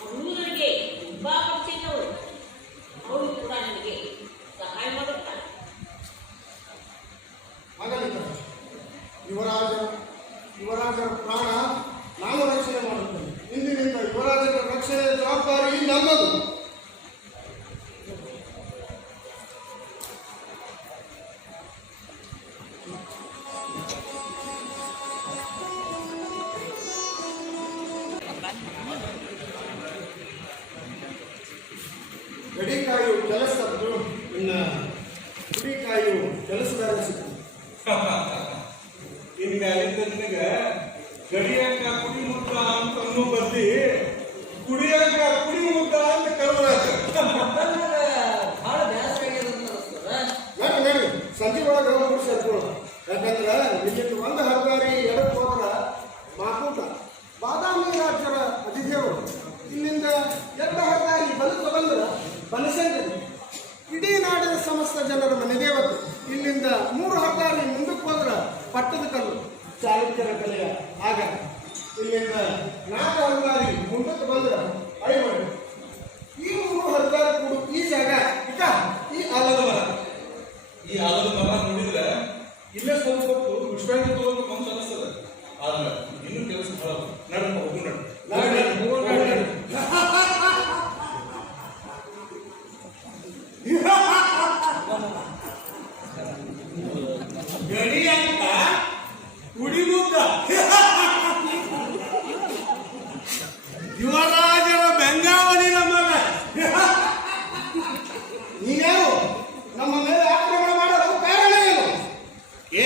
ಅವಳು ನನಗೆ ತುಂಬಾ ಪರಿಚಯದವಳು. ಅವಳು ಕೂಡ ನನಗೆ ಸಹಾಯ ಮಾಡುತ್ತಾಳೆ. ಆಗಲಿ ತಾಯಿ. ಯುವರಾಜರ ಪ್ರಾಣ ನಾನು ರಕ್ಷಣೆ ಮಾಡುತ್ತೇನೆ. ಇಂದಿನಿಂದ ಯುವರಾಜರ ರಕ್ಷಣೆಯ ಜವಾಬ್ದಾರಿ ನಮ್ಮದು. ಗಡಿಕಾಯು ಕೆಲಸದ್ದು ಇನ್ನ ಗುಡಿಕಾಯು ಕೆಲಸದಾರ ಸಿಕ್ಕು. ಇನ್ನು ಅಲ್ಲಿಂದ ನಿನಗ ಗಡಿಯಾಕ ಕುಡಿ ಮುದ್ದ ಅಂತ ಅನ್ನೋ ಬದ್ಲಿ ಕುಡಿಯಾಕ ಕುಡಿ ಮುದ್ದ ಅಂತ ಕರೆದಾಗ ಬಹಳ ಬೇಸರ ಆಗ್ಯದ ಅಂತ ಅನಿಸ್ತದ. ನೋಡಿ ಸಂಜೆ ಒಳಗೆ ಹೋಗಿ ಸೇರ್ಕೊಳ್ಳೋಣ. ಯಾಕಂದ್ರೆ ಇಲ್ಲಿಂದ ಒಂದು ಹರದಾರಿ ಎಡಕ್ಕೆ ಹೋದ್ರ ಮಾಕೂಟ ಬಾದಾಮಿ ರಾಜ್ಯರ ಅಧಿದೇವರು. ಇಲ್ಲಿಂದ ಎಡ್ಡ ಹರದಾರಿ ಬಲಕ್ಕೆ ಬಂದ್ರೆ ಬನಶಂಕರಿ ಇಡೀ ನಾಡಿನ ಸಮಸ್ತ ಜನರ ಮನೆದೇವತೆ. ಇಲ್ಲಿಂದ 3 ಹರದಾರಿ ಮುಂದಕ್ಕೆ ಹೋದ್ರ ಪಟ್ಟದ ಕಲ್ಲು ಚಾಲುಕ್ಯರ ಕಲೆಯ ಆಗ. ಇಲ್ಲಿಂದ 4 ಹರದಾರಿ ಮುಂದಕ್ಕೆ ಬಂದ್ರೆ ಐವಳಿ. ಈ 3 ಹರದಾರಿ ಕೂಡು ಈ ಜಾಗ ಇಕ ಈ ಆಲದ ಮರ. ಈ ಆಲದ ಮರ ನೋಡಿದ್ರೆ ಇಲ್ಲೇ ಸ್ವಲ್ಪ ಹೊತ್ತು ವಿಶ್ರಾಂತಿ ತಗೊಂಡು ಮನಸ್ಸು ಅನಿಸ್ತದೆ. ಆದ್ರೆ ಇನ್ನೂ ಕೆಲಸ ಬರಲ್ಲ. ನಡ್ಪ ಹೋಗು ನಡು. ಗಡಿ ಅಂತ ಕುಡಿಮುದ್ದ ಯುವರಾಜರ ಬೆಂಗಾವಲಿನ ಮಗ. ನೀವ್ಯಾವು ನಮ್ಮ ಮೇಲೆ ಆಕ್ರಮಣ ಮಾಡಲು ಕಾರಣ ಏನು?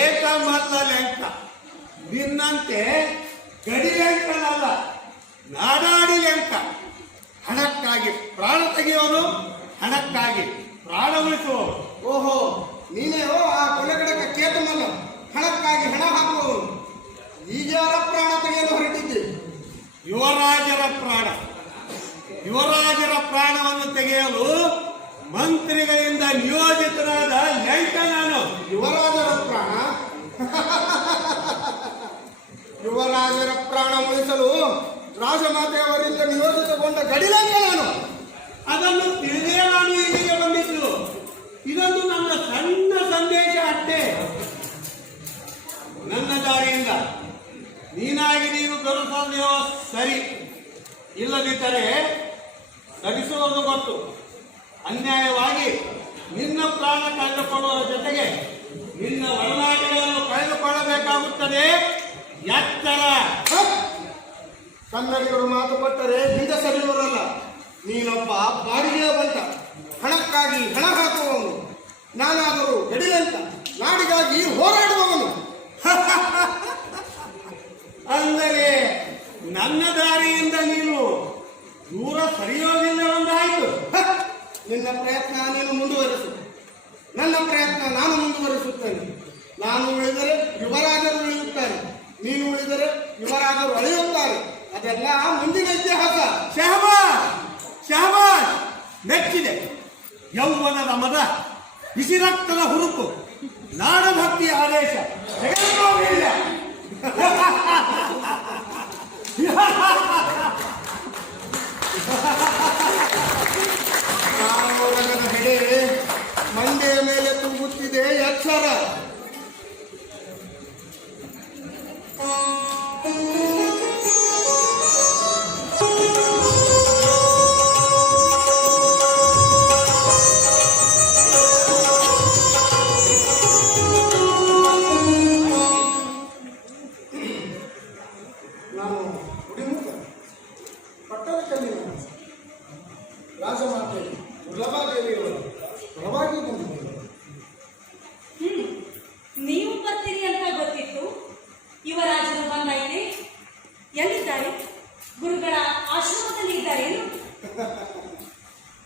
ಏಕ ಮೊದಲ ಲೆಂಕ. ನಿನ್ನಂತೆ ಗಡಿ ಲೆಂಕನಲ್ಲ, ನಾಡಾಡಿ ಲೆಂಕ. ಹಣಕ್ಕಾಗಿ ಪ್ರಾಣ ತೆಗೆಯೋನು, ಹಣಕ್ಕಾಗಿ ಪ್ರಾಣ ಉಳಿಸುವವನು. ಓಹೋ, ನೀನೇನೋ ಆ ಕೊಲೆಗಡಕ ಕೇತನಲ್ಲ, ಹಣಕ್ಕಾಗಿ ಹಣ ಹಾಕುವವನು. ಈಗ ಯಾರ ಪ್ರಾಣ ತೆಗೆಯಲು ಹೊರಟಿದ್ದೆ? ಯುವರಾಜರ ಪ್ರಾಣ. ಯುವರಾಜರ ಪ್ರಾಣವನ್ನು ತೆಗೆಯಲು ಮಂತ್ರಿಗಳಿಂದ ನಿಯೋಜಿತರಾದ ಲೆಂಕ ನಾನು. ಯುವರಾಜರ ಪ್ರಾಣ? ಯುವರಾಜರ ಪ್ರಾಣ ಉಳಿಸಲು ರಾಜಮಾತೆಯವರಿಂದ ನಿಯೋಜಿತಗೊಂಡ ಗಡಿಲೆಂಕ ನಾನು. ಅದನ್ನು ತಿಳಿದೇ ನಾನು ಇಲ್ಲಿಗೆ ಬಂದಿದ್ದು. ಇದೊಂದು ನನ್ನ ಸಣ್ಣ ಸಂದೇಶ ಅಷ್ಟೇ. ನನ್ನ ದಾರಿಯಿಂದ ನೀನಾಗಿ ನೀನು ದೊರಕುವುದೋ ಸರಿ, ಇಲ್ಲದಿದ್ದರೆ ತಗಿಸುವುದು ಗೊತ್ತು. ಅನ್ಯಾಯವಾಗಿ ನಿನ್ನ ಪ್ರಾಣ ಕಳೆದುಕೊಳ್ಳುವ ಜೊತೆಗೆ ನಿನ್ನ ಒಳನಾಡಿಗಳನ್ನು ಕಳೆದುಕೊಳ್ಳಬೇಕಾಗುತ್ತದೆ. ಎತ್ತರ. ಕನ್ನಡಿಗರು ಮಾತು ಕೊಟ್ಟರೆ ಹಿಂದೆ ಸರಿಯುವರಲ್ಲ. ನೀನೊಬ್ಬ ಬಾಡಿಗೆಯ ಬಂಟ, ಹಣಕ್ಕಾಗಿ ಹಣ ಹಾಕುವವನು. ನಾನಾದರೂ ಗಡಿಲಂತ, ನಾಡಿಗಾಗಿ ಹೋರಾಡುವವನು. ಅಂದರೆ ನನ್ನ ದಾರಿಯಿಂದ ನೀನು ದೂರ ಸರಿಯೋದಿಲ್ಲವೆಂದಾಯಿತು. ನಿನ್ನ ಪ್ರಯತ್ನ ನೀನು ಮುಂದುವರಿಸು, ನನ್ನ ಪ್ರಯತ್ನ ನಾನು ಮುಂದುವರಿಸುತ್ತೇನೆ. ನಾನು ಉಳಿದರೆ ಯುವರಾಜರು ಉಳಿಯುತ್ತಾರೆ, ನೀನು ಉಳಿದರೆ ಯುವರಾಜರು ಅಳೆಯುತ್ತಾರೆ. ಅದೆಲ್ಲ ಮುಂದಿನ ಇತಿಹಾಸ. ಶಹಬಾಜ್, ಶಹಬಾಜ್, ಮೆಚ್ಚಿದೆ. ಯೌವನದ ಮದ, ಬಿಸಿರಕ್ತದ ಹುರುಪು, ನಾಡಭಕ್ತಿಯ ಆದೇಶ ತೆಗೆದುಕೊಳ್ಳಿಲ್ಲ. ಕಾಮೋರಗದ ಹೆಡೆ ಮಂಡೆಯ ಮೇಲೆ ತೂಗುತ್ತಿದೆ ಅಕ್ಷರ. ನಾನು ಗುಡಿಮುಖ ಪಟ್ಟದ ಕಲ್ಲಿನ ರಾಜಮಾತೆ ದುರ್ಲಭಾದೇವಿಯವರು ಬಲವಾಗಿ ಬಂದಿದ್ದರು. ನೀವು ಬರ್ತೀರಿ ಅಂತ ಗೊತ್ತಿತ್ತು. ಯುವರಾಜರು ಬಂದಾಯಿತೆ. ಎಲ್ಲಿದ್ದಾರೆ? ಗುರುಗಳ ಆಶ್ರಮದಲ್ಲಿ ಇದ್ದಾರೇನು?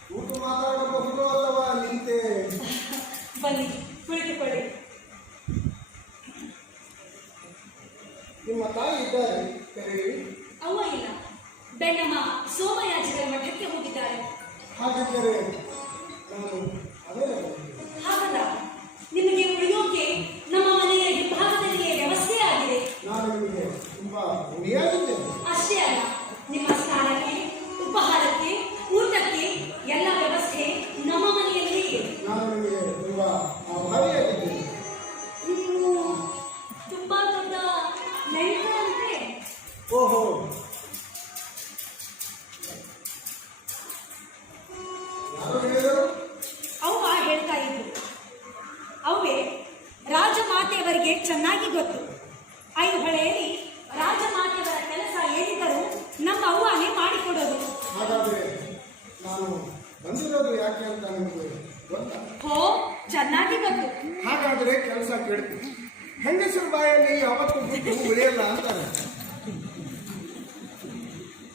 ಕೂತು ಮಾತಾಡಬಹುದು ಅಥವಾ ನಿಂತೆ? ಬನ್ನಿ, ಕುಳಿತುಕೊಳ್ಳಿ. ನಿಮ್ಮ ತಾಯಿ ಇದ್ದಾರೆ ಕರೆಯಿರಿ. ಅವ್ವ ಇಲ್ಲ, ಬೆಣ್ಣಮ್ಮ ಸೋಮಯಾಜಿಗಳ ಮಠಕ್ಕೆ ಹೋಗಿದ್ದಾರೆ. ಹಾಗಿದ್ದರೆ ನಾನು ಅದೇ ಹಾಗಲ್ಲ, ನಿಮಗೆ ಉಳಿಯೋಕೆ ನಮ್ಮ ಮನೆಯ ವಿಭಾಗದಲ್ಲಿಯೇ ವ್ಯವಸ್ಥೆ ಆಗಿದೆ. ನಾನು ನಿಮಗೆ ತುಂಬಾ ಋಣಿಯಾಗಿದ್ದೇನೆ. ಅಷ್ಟೇ ಅಲ್ಲ, ನಿಮ್ಮ ಸ್ನಾನಕ್ಕೆ, ಉಪಹಾರಕ್ಕೆ, ಊಟಕ್ಕೆ ಎಲ್ಲ ವ್ಯವಸ್ಥೆ ನಮ್ಮ ಮನೆಯಲ್ಲಿ ಇದೆ. ನಾನು ನಿಮಗೆ ತುಂಬಾ ಆಭಾರಿಯಾಗಿದ್ದೇನೆ. ನೀವು ತುಂಬಾ ದೊಡ್ಡ ನೆಂಟರಂತೆ. ಓಹೋ, ಯಾರು ಹೇಳಿದರು? ಅವ್ವ ಹೇಳ್ತಾ ಇದ್ರು. ಅವೇ ರಾಜಮಾತೆಯವರಿಗೆ ಚೆನ್ನಾಗಿ ಗೊತ್ತು. ಐಹೊಳೆಯಲ್ಲಿ ರಾಜಮಾತೆಯವರ ಕೆಲಸ ಏನಿದ್ದರೂ ನಮ್ಮ ಅವ್ವನೇ ಮಾಡಿಕೊಡೋದು. ಹಾಗಾದ್ರೆ ನಾನು ಬಂದಿರೋದು ಯಾಕೆ ಅಂತ ನಿಮಗೆ ಗೊತ್ತಾ? ಹೋ, ಚೆನ್ನಾಗಿ ಗೊತ್ತು. ಹಾಗಾದ್ರೆ ಕೆಲಸ ಕೇಳ್ತೀನಿ. ಹೆಂಗಸರ ಬಾಯಲ್ಲಿ ಯಾವತ್ತೂ ಬಿಟ್ಟು ಉಳಿಯಲ್ಲ ಅಂತಾರೆ.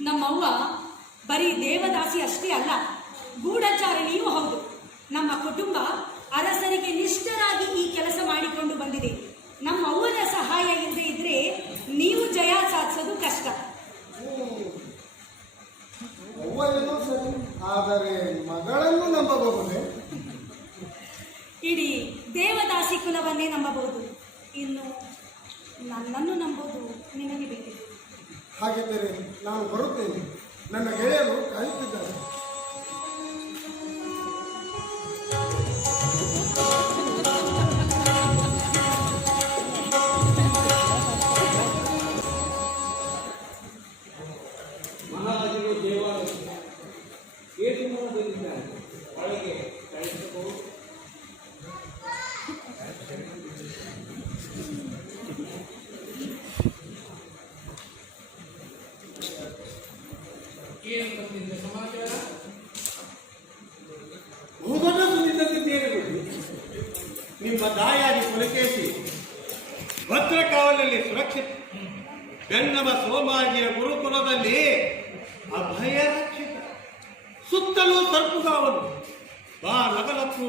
ನಮ್ಮವ್ವ ಬರೀ ದೇವದಾಸಿ ಅಷ್ಟೇ ಅಲ್ಲ, ಗೂಢಚಾರಿಣಿಯೂ ಹೌದು. ನಮ್ಮ ಕುಟುಂಬ ಅರಸರಿಗೆ ನಿಷ್ಠರಾಗಿ ಈ ಕೆಲಸ ಮಾಡಿಕೊಂಡು ಬಂದಿದೆ. ನಮ್ಮ ಅವ್ವನ ಸಹಾಯ ಇಲ್ಲದೆ ಇದ್ರೆ ನೀವು ಜಯ ಸಾಧಿಸೋದು ಕಷ್ಟ. ಅವ್ವ ಏನೋ ಸರಿ, ಆದರೆ ಮಗಳನ್ನು ನಂಬಬಹುದೇ? ಇಡೀ ದೇವದಾಸಿ ಕುಲವನ್ನೇ ನಂಬಬಹುದು, ಇನ್ನು ನನ್ನನ್ನು ನಂಬೋದು ನಿಮಗೆ ಬೇಕಿದೆ. ಹಾಗಿದ್ದರೆ ನಾನು ಬರುತ್ತೇನೆ. ನನ್ನ ಗೆಳೆಯರು ಕಾಯುತ್ತಿದ್ದಾರೆ. ಮಹಾರಾಜರು ದೇವಾಲಯ ಕೇತುಮರದಲ್ಲಿದ್ದಾರೆ, ಒಳಗೆ ಕಳಿಸಬಹುದು. ಏನು ಬಂದಿದ್ದ ಸಮಾಚಾರ? ಭದ್ರಕಾವಲಲ್ಲಿ ಸುರಕ್ಷಿತ, ಬೆನ್ನವ ಸೋಮಾಜಿಯ ಗುರುಕುಲದಲ್ಲಿ ಅಭಯ ರಕ್ಷಿತ, ಸುತ್ತಲೂ ಸರ್ಪುಗಾವಲು, ಬಾ ನಗಲಕ್ಕೂ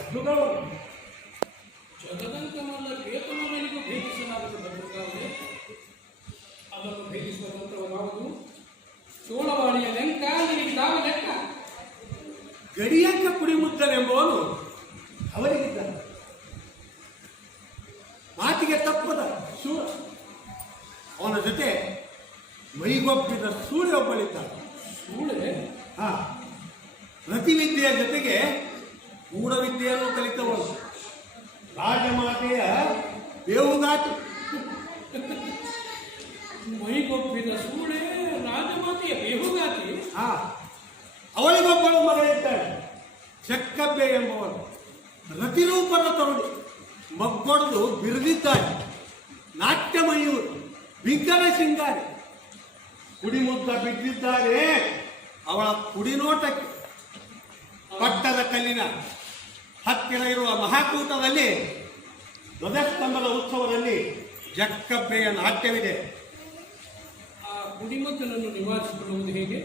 ಅದ್ಭುತವನು. ಜಗದಂತಮಲ್ಲ ಕೇತನವನಿಗೂ ಭೇದಿಸಲಾಗದ ಭದ್ರಕಾವಲೆ, ಅದನ್ನು ಭೇದಿಸುವ ತಂತ್ರವು ಯಾವುದು? ಚೋಳವಾಡಿಯ ಲೆಂಕ ನಿನಗೆ ತಾವ ಲೆಕ್ಕ. ಗಡಿಯಂಕ ಕುಡಿಮುದ್ದನೆಂಬವನು ಅವರಿಗಿದ್ದಾನೆ, ಮಾತಿಗೆ ತಪ್ಪದ ಶೂರ. ಅವನ ಜೊತೆ ಮೈಗೊಪ್ಪಿದ ಸೂಳೆ ಒಬ್ಬಳಿದ್ದಾನೆ. ಸೂಳೆ? ಹಾ, ರತಿವಿದ್ಯೆಯ ಜೊತೆಗೆ ಗೂಢವಿದ್ಯೆಯನ್ನು ಕಲಿತವನು, ರಾಜಮಾತೆಯ ಬೇಹುಗಾತಿ. ಮೈಗೊಪ್ಪಿದ ಸೂಳೆ, ರಾಜಮಾತೆಯ ಬೇಹುಗಾತಿ. ಹಾ, ಅವಳಿಗೊಬ್ಬಳು ಮಗಳಿದ್ದಾಳೆ, ಚಕ್ಕಬ್ಬೆ ಎಂಬವನು. ರತಿರೂಪದ ತರುಣಿ, ಮಗ್ಗೊಡದು ಬಿರಿದಿದ್ದಾಳೆ, ನಾಟ್ಯಮಯೂರು, ಬಿಂಕನ ಸಿಂಗಾರಿ. ಕುಡಿಮುದ್ದ ಬಿದ್ದಿದ್ದಾರೆ ಅವಳ ಕುಡಿನೋಟಕ್ಕೆ. ಪಟ್ಟದ ಕಲ್ಲಿನ ಹತ್ತಿರ ಇರುವ ಮಹಾಕೂಟದಲ್ಲಿ ಧ್ವಜಸ್ತಂಭದ ಉತ್ಸವದಲ್ಲಿ ಜಕ್ಕಬ್ಬೆಯ ನಾಟ್ಯವಿದೆ. ಆ ಕುಡಿಮದ್ದನನ್ನು ನಿವಾರಿಸಿಕೊಳ್ಳುವುದು ಹೇಗೆ?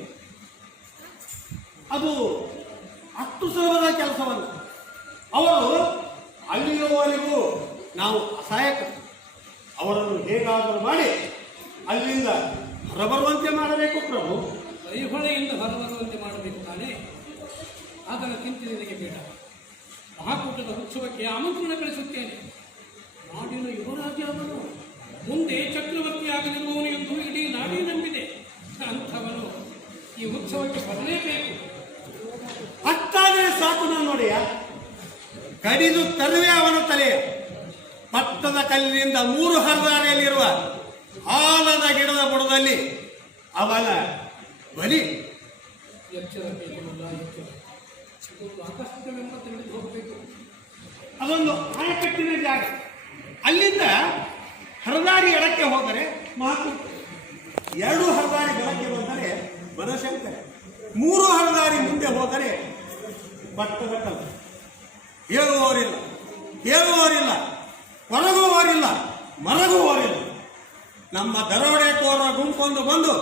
ಅದು ಅಷ್ಟು ಸುಲಭದ ಕೆಲಸವಲ್ಲ. ಅವರು ಅಲ್ಲಿರುವವರೆಗೂ ನಾವು ಅಸಹಾಯಕ. ಅವರನ್ನು ಹೇಗಾದರೂ ಮಾಡಿ ಅಲ್ಲಿಂದ ಹೊರಬರುವಂತೆ ಮಾಡಬೇಕು ಪ್ರಭು. ಐಹೊಳೆಯಿಂದ ಹೊರಬರುವಂತೆ ಮಾಡಬೇಕು ತಾನೇ? ಅದನ್ನು ಚಿಂತೆ ನಿನಗೆ ಬೇಡ. ಮಹಾಕೂಟದ ಉತ್ಸವಕ್ಕೆ ಆಮಂತ್ರಣ ಕಳಿಸುತ್ತೇನೆ. ನಾಡಿನ ಯುವರಾಜ ಅವನು, ಮುಂದೆ ಚಕ್ರವರ್ತಿ ಆಗಲಿರುವವನು ಎಂದು ಇಡೀ ನಾಡೇ ನಂಬಿದೆ. ಅಂಥವನು ಈ ಉತ್ಸವಕ್ಕೆ ಬರಲೇಬೇಕು. ಅಷ್ಟಾದರೆ ಸಾಕು. ನಾನು ನೋಡಿಯ ಕಡಿದು ತರುವೆ ಅವನ ತಲೆಯ. ಪಟ್ಟದ ಕಲ್ಲಿನಿಂದ 3 ಹರದಾರಿಯಲ್ಲಿರುವ ಆಲದ ಗಿಡದ ಬುಡದಲ್ಲಿ ಅವನ ಬಲಿ. ಎಚ್ಚರಬೇಕಲ್ಲ, ಎಚ್ಚರ. ಇದೊಂದು ಆಕಸ್ಮಿಕವೆಂಬ ತಿಳಿದು ಹೋಗಬೇಕು. ಅದೊಂದು ಆಯಕಟ್ಟಿನ ಜಾಗ. ಅಲ್ಲಿಂದ ಹರದಾರಿ ಎಡಕ್ಕೆ ಹೋದರೆ ಮಹಾಕೂಟ, 2 ಹರದಾರಿ ಬಲಕ್ಕೆ ಬಂದರೆ ಬನಶಂಕರ, 3 ಹರದಾರಿ ಮುಂದೆ ಹೋದರೆ ಪಟ್ಟದ ಕಲ್ಲು. ಹೇಳುವವರಿಲ್ಲ, ಕೇಳುವವರಿಲ್ಲ, ಹೊರಗುವವರಿಲ್ಲ, ಮರಗುವವರಿಲ್ಲ. ನಮ್ಮ ದರೋಡೆಕೋರರ ಗುಂಪೊಂದು ಬಂದು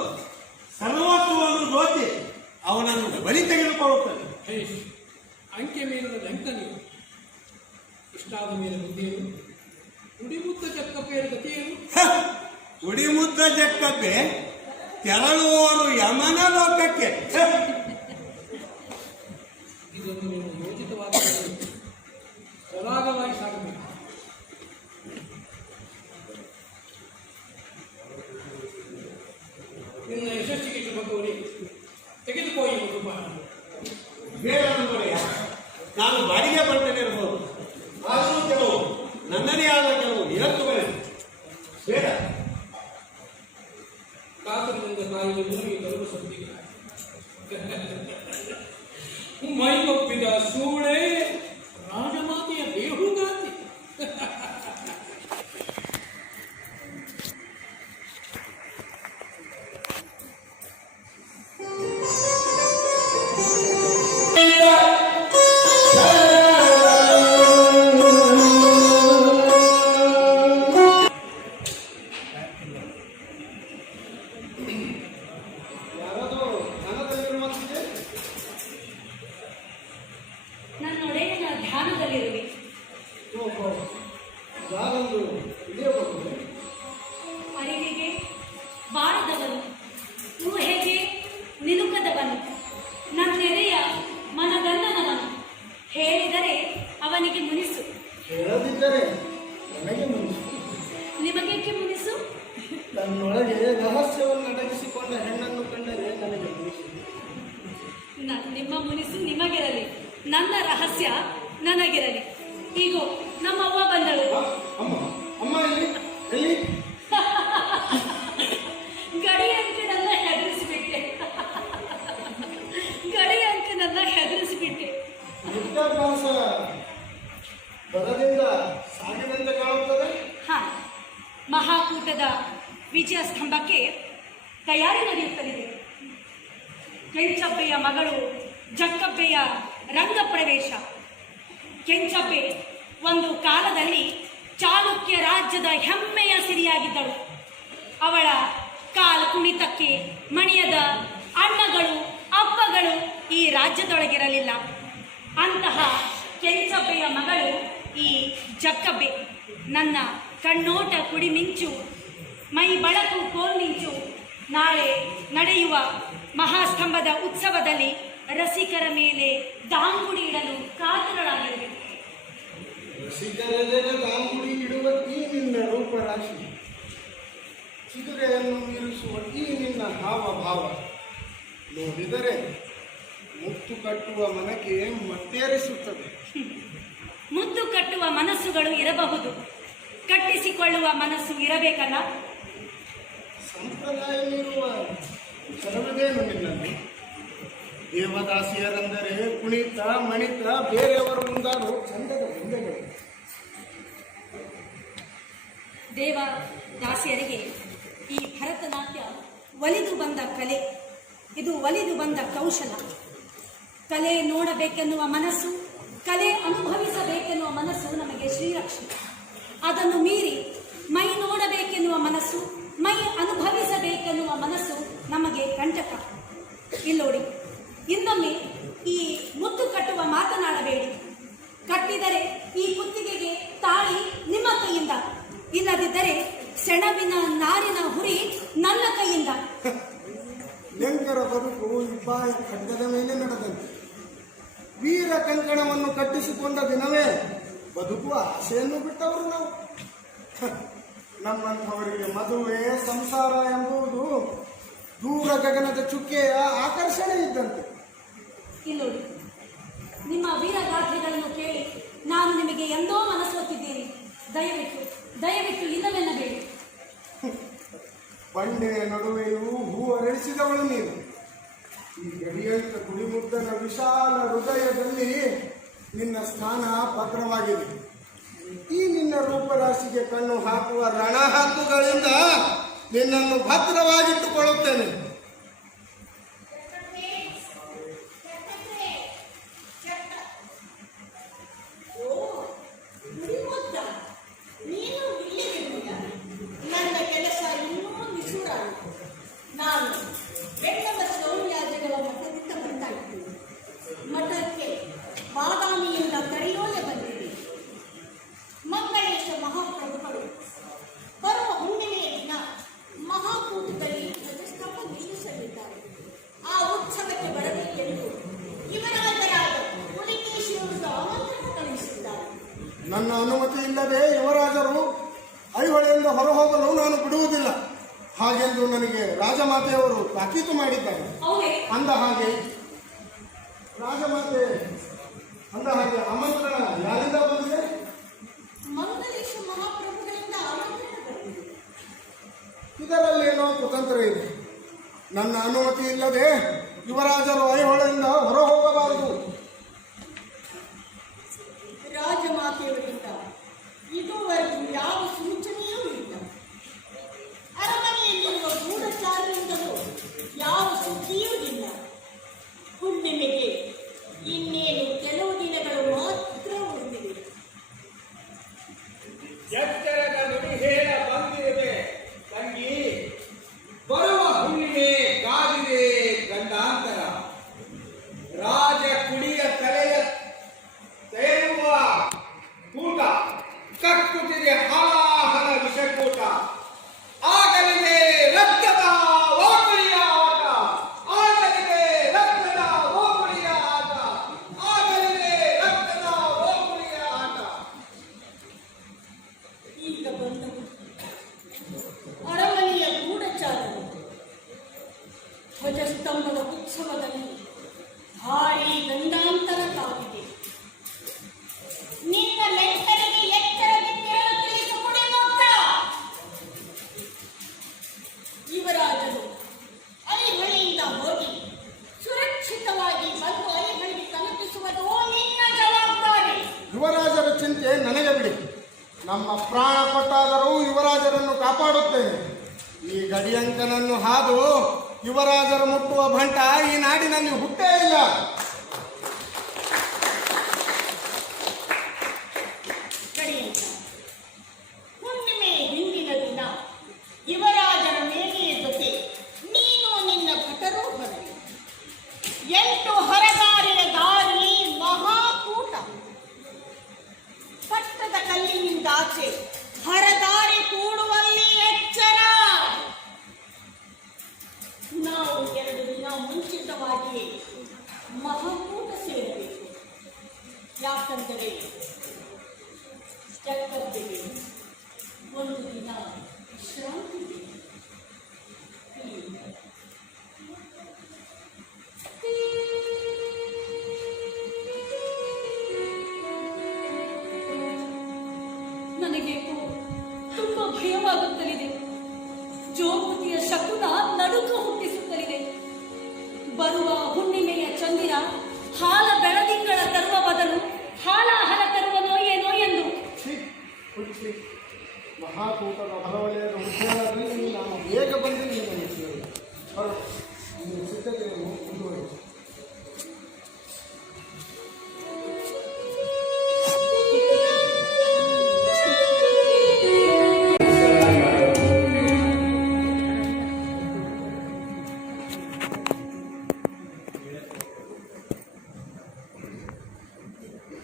ಸರ್ವಸ್ವವನ್ನು ದೋಚಿ ಅವನನ್ನು ಬಲಿ ತೆಗೆದುಕೊಳ್ಳುತ್ತದೆ. ಅಂಕೆ ಮೇಲಿನ ಲೆಂಕ ನೀವು. ಇಷ್ಟಾದ ಮೇಲೆ ಬುದ್ಧಿಯೇನು? ಕುಡಿಮುತ್ತ ಚಕ್ಕಪ್ಪೆಯ ಗತಿಯೇನು? ಕುಡಿಮುದ್ದ ಜಕ್ಕಬ್ಬೆ ತೆರಳುವವರು ಯಮನ ಲೋಕಕ್ಕೆ. ಇದೊಂದು ನೀವು ಯೋಚಿತವಾದ ಸರಾಗವಾಗಿ ಸಾಗಬೇಕು. ನಿನ್ನ ಯಶಸ್ಸಿಗೆ ಶುಭ ಕೋರಿ ತೆಗೆದುಕೋ ಈ ಕುಟುಂಬ. ಬೇಡ ನೋಡಿಯ, ನಾನು ಬಾಡಿಗೆ ಬರ್ತೇನೆ ಇರ್ಬೋದು, ಆದರೂ ಕೆಲವು ನನ್ನದೇ ಆದ ಕೆಲವು ನಿರತ್ತುಗಳೇ ಬೇಡ. ಕಾತರದಿಂದ ಕಾಯಿಲೆ ಮುರುಗಿ ಬರುವ ಸಂದಿಗೆ ಮೈಗೊಪ್ಪಿದ ಸೂಳೆ, ರಾಜಮಾತೆಯ ಬೇಹುಗಾತಿ. ನನ್ನೊಡೆಯನ ಧ್ಯಾನದಲ್ಲಿರುವೆ. ಅರಿವಿಗೆ ಬಾರದವನು, ಊಹೆಗೆ ನಿಲುಕದವನು, ನನ್ನೆರೆಯ ಮನಗನ್ನನವನು. ಹೇಳಿದರೆ ಅವನಿಗೆ ಮುನಿಸು, ಹೇಳದಿದ್ದರೆ ನನಗೆ ಮುನಿಸು. ನಿಮಗೇಕೆ ಮುನಿಸು? ನನ್ನೊಳಗೆ ರಹಸ್ಯವನ್ನು ಅಡಗಿಸಿಕೊಂಡ ಹೆಣ್ಣನ್ನು ಕಂಡರೆ ನನಗೆ ಮುನಿಸು. ನಿಮ್ಮ ಮುನಿಸು ನಿಮಗಿರಲಿ, ನನ್ನ ರಹಸ್ಯ ನನಗಿರಲಿ. ಈಗೋ ನಮ್ಮವ್ವ ಬಂದಳು. ಅಮ್ಮ, ಅಮ್ಮ ಎಲ್ಲಿ ಎಲ್ಲಿ? ಗಡಿ ಅಂಕ ನನ್ನ ಹೆದರಿಸಿಬಿಟ್ಟೆ, ಗಡಿ ಅಂಕ ನನ್ನ ಹೆದರಿಸಿಬಿಟ್ಟೆ. ವಿದ್ಯಾಭ್ಯಾಸ ಬರದಿಂದ ಸಾಗಿದಂತೆ ಕಾಣುತ್ತದೆ. ಹಾ, ಮಹಾಕೂಟದ ವಿಜಯ ಸ್ತಂಭಕ್ಕೆ ತಯಾರಿ ನಡೆಯುತ್ತಲಿದೆ. ಕೆಂಚಬ್ಬೆಯ ಮಗಳು ಜಕ್ಕಬ್ಬೆಯ ರಂಗ ಪ್ರವೇಶ. ಕೆಂಚಬ್ಬೆ ಒಂದು ಕಾಲದಲ್ಲಿ ಚಾಲುಕ್ಯ ರಾಜ್ಯದ ಹೆಮ್ಮೆಯ ಸಿರಿಯಾಗಿದ್ದಳು. ಅವಳ ಕಾಲು ಕುಣಿತಕ್ಕೆ ಮಣಿಯದ ಅಣ್ಣಗಳು ಅಪ್ಪಗಳು ಈ ರಾಜ್ಯದೊಳಗಿರಲಿಲ್ಲ. ಅಂತಹ ಕೆಂಚಬ್ಬೆಯ ಮಗಳು ಈ ಜಕ್ಕಬ್ಬೆ. ನನ್ನ ಕಣ್ಣೋಟ ಕುಡಿಮಿಂಚು, ಮೈ ಬಳಕು ಕೋಲ್ಮಿಂಚು. ನಾಳೆ ನಡೆಯುವ ಮಹಾಸ್ತಂಭದ ಉತ್ಸವದಲ್ಲಿ ರಸಿಕರ ಮೇಲೆ ದಾಂಗುಡಿ ಇಡಲು ಕಾತರಳಾಗಿರಬೇಕು. ರಸಿಕರೆದೆಗೆ ದಾಂಗುಡಿ ಇಡುವ ಈ ನಿನ್ನ ರೂಪರಾಶಿ, ಚಿಗುರೆಯನ್ನು ಮೀರಿಸುವ ಈ ನಿನ್ನ ಹಾವಭಾವ ನೋಡಿದರೆ ಮುತ್ತು ಕಟ್ಟುವ ಮನಕ್ಕೆ ಮತ್ತೇರಿಸುತ್ತದೆ. ಮುದ್ದು ಕಟ್ಟುವ ಮನಸ್ಸುಗಳು ಇರಬಹುದು, ಕಟ್ಟಿಸಿಕೊಳ್ಳುವ ಮನಸ್ಸು ಇರಬೇಕಲ್ಲ. ಸಂಪ್ರದಾಯ ಮೀರುವ ಕೆಲವಿದೇನು ನಿನ್ನಲ್ಲಿ? ದೇವದಾಸಿಯರೆಂದರೆ ಕುಣಿತ ಮಣಿತ ಬೇರೆಯವರು ಮುಂದಾರು ಚಂದದ ಹಿಂದೆಗಳು. ದೇವದಾಸಿಯರಿಗೆ ಈ ಭರತನಾಟ್ಯ ಒಲಿದು ಬಂದ ಕಲೆ, ಇದು ಒಲಿದು ಬಂದ ಕೌಶಲ. ಕಲೆ ನೋಡಬೇಕೆನ್ನುವ ಮನಸ್ಸು, ಕಲೆ ಅನುಭವಿಸಬೇಕೆನ್ನುವ ಮನಸ್ಸು ನಮಗೆ ಶ್ರೀರಕ್ಷೆ. ಅದನ್ನು ಮೀರಿ ಮೈ ನೋಡಬೇಕೆನ್ನುವ ಮನಸ್ಸು, ಮೈ ಅನುಭವಿಸಬೇಕೆನ್ನುವ ಮನಸ್ಸು ನಮಗೆ ಕಂಟಕ. ಇಲ್ಲೋಡಿ, ಇನ್ನೊಮ್ಮೆ ಈ ಮುತ್ತು ಕಟ್ಟುವ ಮಾತನಾಡಬೇಡಿ. ಕಟ್ಟಿದರೆ ಈ ಕುತ್ತಿಗೆಗೆ ತಾಳಿ ನಿಮ್ಮ ಕೈಯಿಂದ, ಇಲ್ಲದಿದ್ದರೆ ಸೆಣಬಿನ ನಾರಿನ ಹುರಿ ನನ್ನ ಕೈಯಿಂದ. ಲೆಂಕರ ಬದುಕು ಇಬ್ಬಾಯ ಖಡ್ಗದ ಮೇಲೆ ನಡೆದಂತೆ. ವೀರ ಕಂಕಣವನ್ನು ಕಟ್ಟಿಸಿಕೊಂಡ ದಿನವೇ ಬದುಕುವ ಆಸೆಯನ್ನು ಬಿಟ್ಟವರು ನಾವು. ನಮ್ಮಂಥವರಿಗೆ ಮದುವೆ ಸಂಸಾರ ಎಂಬುದು ದೂರ ಗಗನದ ಚುಕ್ಕೆಯ ಆಕರ್ಷಣೆ ಇದ್ದಂತೆ. ಇಲ್ಲೋಡಿ, ನಿಮ್ಮ ವೀರಗಾಥೆಗಳನ್ನು ಕೇಳಿ ನಾನು ನಿಮಗೆ ಎಂದೋ ಮನಸ್ಸೊತ್ತಿದ್ದೇನೆ. ದಯವಿಟ್ಟು ದಯವಿಟ್ಟು ಇಲ್ಲವೆನ್ನಬೇಡಿ. ಬಂಡೆಯ ನಡುವೆಯೂ ಹೂ ಅರಳಿಸಿದವಳು ನೀನು. ಈ ಗಡಿಯಂತ ಗುಡಿಮುದ್ದನ ವಿಶಾಲ ಹೃದಯದಲ್ಲಿ ನಿನ್ನ ಸ್ಥಾನ ಭದ್ರವಾಗಿದೆ. ಈ ನಿನ್ನ ರೂಪರಾಶಿಗೆ ಕಣ್ಣು ಹಾಕುವ ರಣಹದ್ದುಗಳಿಂದ ನಿನ್ನನ್ನು ಭದ್ರವಾಗಿಟ್ಟುಕೊಳ್ಳುತ್ತೇನೆ. ನನ್ನ ಕೆಲಸ ಇನ್ನೂ ನಿಸೂರಾಯಿತು. ನಾನು ಬೆಟ್ಟದ ಶೌರ್ಯಾದಿಗಳ ಮಠದಿಂದ ಬರ್ತಾ ಇದ್ದೀನಿ. ಮಠಕ್ಕೆ ಬಾದಾಮಿಯಿಂದ ಕರೆಯೋಲೆ ಬಂದಿದೆ. ಮಂಗಳೇಶ ಮಹಾಪ್ರಭುಗಳು ಬರುವ ಹುಣ್ಣಿಮೆಯ ದಿನ ಮಹಾಕೂಟದಲ್ಲಿ ಧ್ವಜಸ್ತಂಭ ನಿಲ್ಲಿಸಲಿದ್ದಾರೆ. ಆ ಉತ್ಸವಕ್ಕೆ ಬರಬೇಕೆಂದು ಯುವರಾಜರಾದ ಪುಲಿಕೇಶಿಯವರಿಗೆ ಆಮಂತ್ರಣ ಕಳುಹಿಸಿದ್ದಾರೆ. ನನ್ನ ಅನುಮತಿ ಇಲ್ಲದೆ ಯುವರಾಜರು ಐಹೊಳೆಯಿಂದ ಹೊರಹೋಗಲು ನಾನು ಬಿಡುವುದಿಲ್ಲ ಹಾಗೆಂದು ನನಗೆ ರಾಜಮಾತೆಯವರು ತಾಕೀತು ಮಾಡಿದ್ದಾರೆ. ಅಂದ ಹಾಗೆ ರಾಜಮಾತೆ ಅಂದ ಹಾಗೆ ಆಮಂತ್ರಣ ಯಾರಿಂದ ಬಂದಿದೆ? ಮಂಗಲೇಶ ಮಹಾಪ್ರಭುಗಳಿಂದ ಆಮಂತ್ರಣ ಬಂದಿದೆ. ಇದರಲ್ಲೇನೋ ಕುತಂತ್ರ ಇದೆ. ನನ್ನ ಅನುಮತಿ ಇಲ್ಲದೆ ಯುವರಾಜರು ಐಹೊಳೆಯಿಂದ ಹೊರ ಹೋಗಬಾರದು. ರಾಜಮಾತೆಯವರಿಂದ ಇದುವರೆಗೂ ಯಾವ ಸೂಚನೆಯೂ ಇಲ್ಲ. ಅರಮನೆಯಲ್ಲಿರುವ ಗೂಢಚಾರರಿಂದಲೂ ಯಾವ ಸುದ್ದಿಯೂ ಇಲ್ಲ. ಹುಣ್ಣಿಮೆಗೆ ಇನ್ನೇನು ಕೆಲವು ದಿನಗಳು ಮಾತ್ರ ಉಳಿದಿವೆ. ಎಚ್ಚರದ ನುಡಿ ಹೇಳ ಬಂದಿರುವೆ ತಂಗಿ, ಬರುವ ಹುಣ್ಣಿಮೆ ಕಾದಿದೆ ಗಂಡಾಂತರ. ರಾಜ ಕುಡಿಯ ತಲೆಯ ತೇರುವ ಕೂಟ ಕಕ್ಕುತ್ತಿದೆ ಹಾಲಾಹಲ ವಿಷಕೂಟ. ಆಗಲಿದೆ ರಕ್ತದ ಓಕುಳಿಯ ಆಟ, ಆಗಲಿದೆ ರಕ್ತದ ಓಕುಳಿಯ ಆಟ, ಆಗಲಿದೆ ರಕ್ತದ ಓಕುಳಿಯ ಆಟ. ಈಗ ಬಂದವು ಅರಮನೆಯ ಗೂಢಚಾರರು. ಧ್ವಜಸ್ತಂಭದ ಉತ್ಸವದಲ್ಲಿ ಭಾರೀ ಗಂಡಾಂತರ ತಾಗಿದೆ. ನಿನ್ನ ಲೆಕ್ಕರಿಗೆ ಎಚ್ಚರದಿದ್ದಿರಲು ತಿಳಿಸಿಕೊಡಿ ಮಾತ್ರ. ಯುವರಾಜರು ಅಲಿಗಳಿಂದ ಹೋಗಿ ಸುರಕ್ಷಿತವಾಗಿ ಬಂದು ಅಲಿಗಳಿಗೆ ತಲುಪಿಸುವುದು ನಿನ್ನ ಜವಾಬ್ದಾರಿ. ಯುವರಾಜರ ಚಿಂತೆ ನನಗೆ ಬಿಡಿ. ನಮ್ಮ ಪ್ರಾಣ ಕೊಟ್ಟಾದರೂ ಯುವರಾಜರನ್ನು ಕಾಪಾಡುತ್ತೇನೆ. ಈ ಗಡಿಯಂಕನನ್ನು ಹಾದು ಯುವರಾಜರು ಮುಟ್ಟುವ ಭಂಟ ಈ ನಾಡಿನಲ್ಲಿ ಹುಟ್ಟೇ ಇಲ್ಲ. ಗಡಿಯಂಕ ಶಾಂತಿ. ನನಗೆ ತುಂಬಾ ಭಯವಾಗುತ್ತಲಿದೆ. ಜೋಪತಿಯ ಶಕುನ ನಡುಕ ಹುಟ್ಟಿಸುತ್ತಲಿದೆ. ಬರುವ ಹುಣ್ಣಿಮೆಯ ಚಂದಿರ ಹಾಲ ಬೆಳದಿಂಗಳ ತರುವ ಬದಲು ಹಾಲಾಹಲ ತರುವನೋ ಏನೋ ಎಂದು. ಮಹಾಕೂಟದ ಹೊರವಲಯದ ಉದ್ಯಾನದಲ್ಲಿ ನಾನು ಬೇಗ ಬಂದು ನಿಮ್ಮನ್ನು ಸೇರಿ ನಿಮ್ಮ ಸಿದ್ಧತೆಯನ್ನು ಮುಂದುವರಿಸಿ.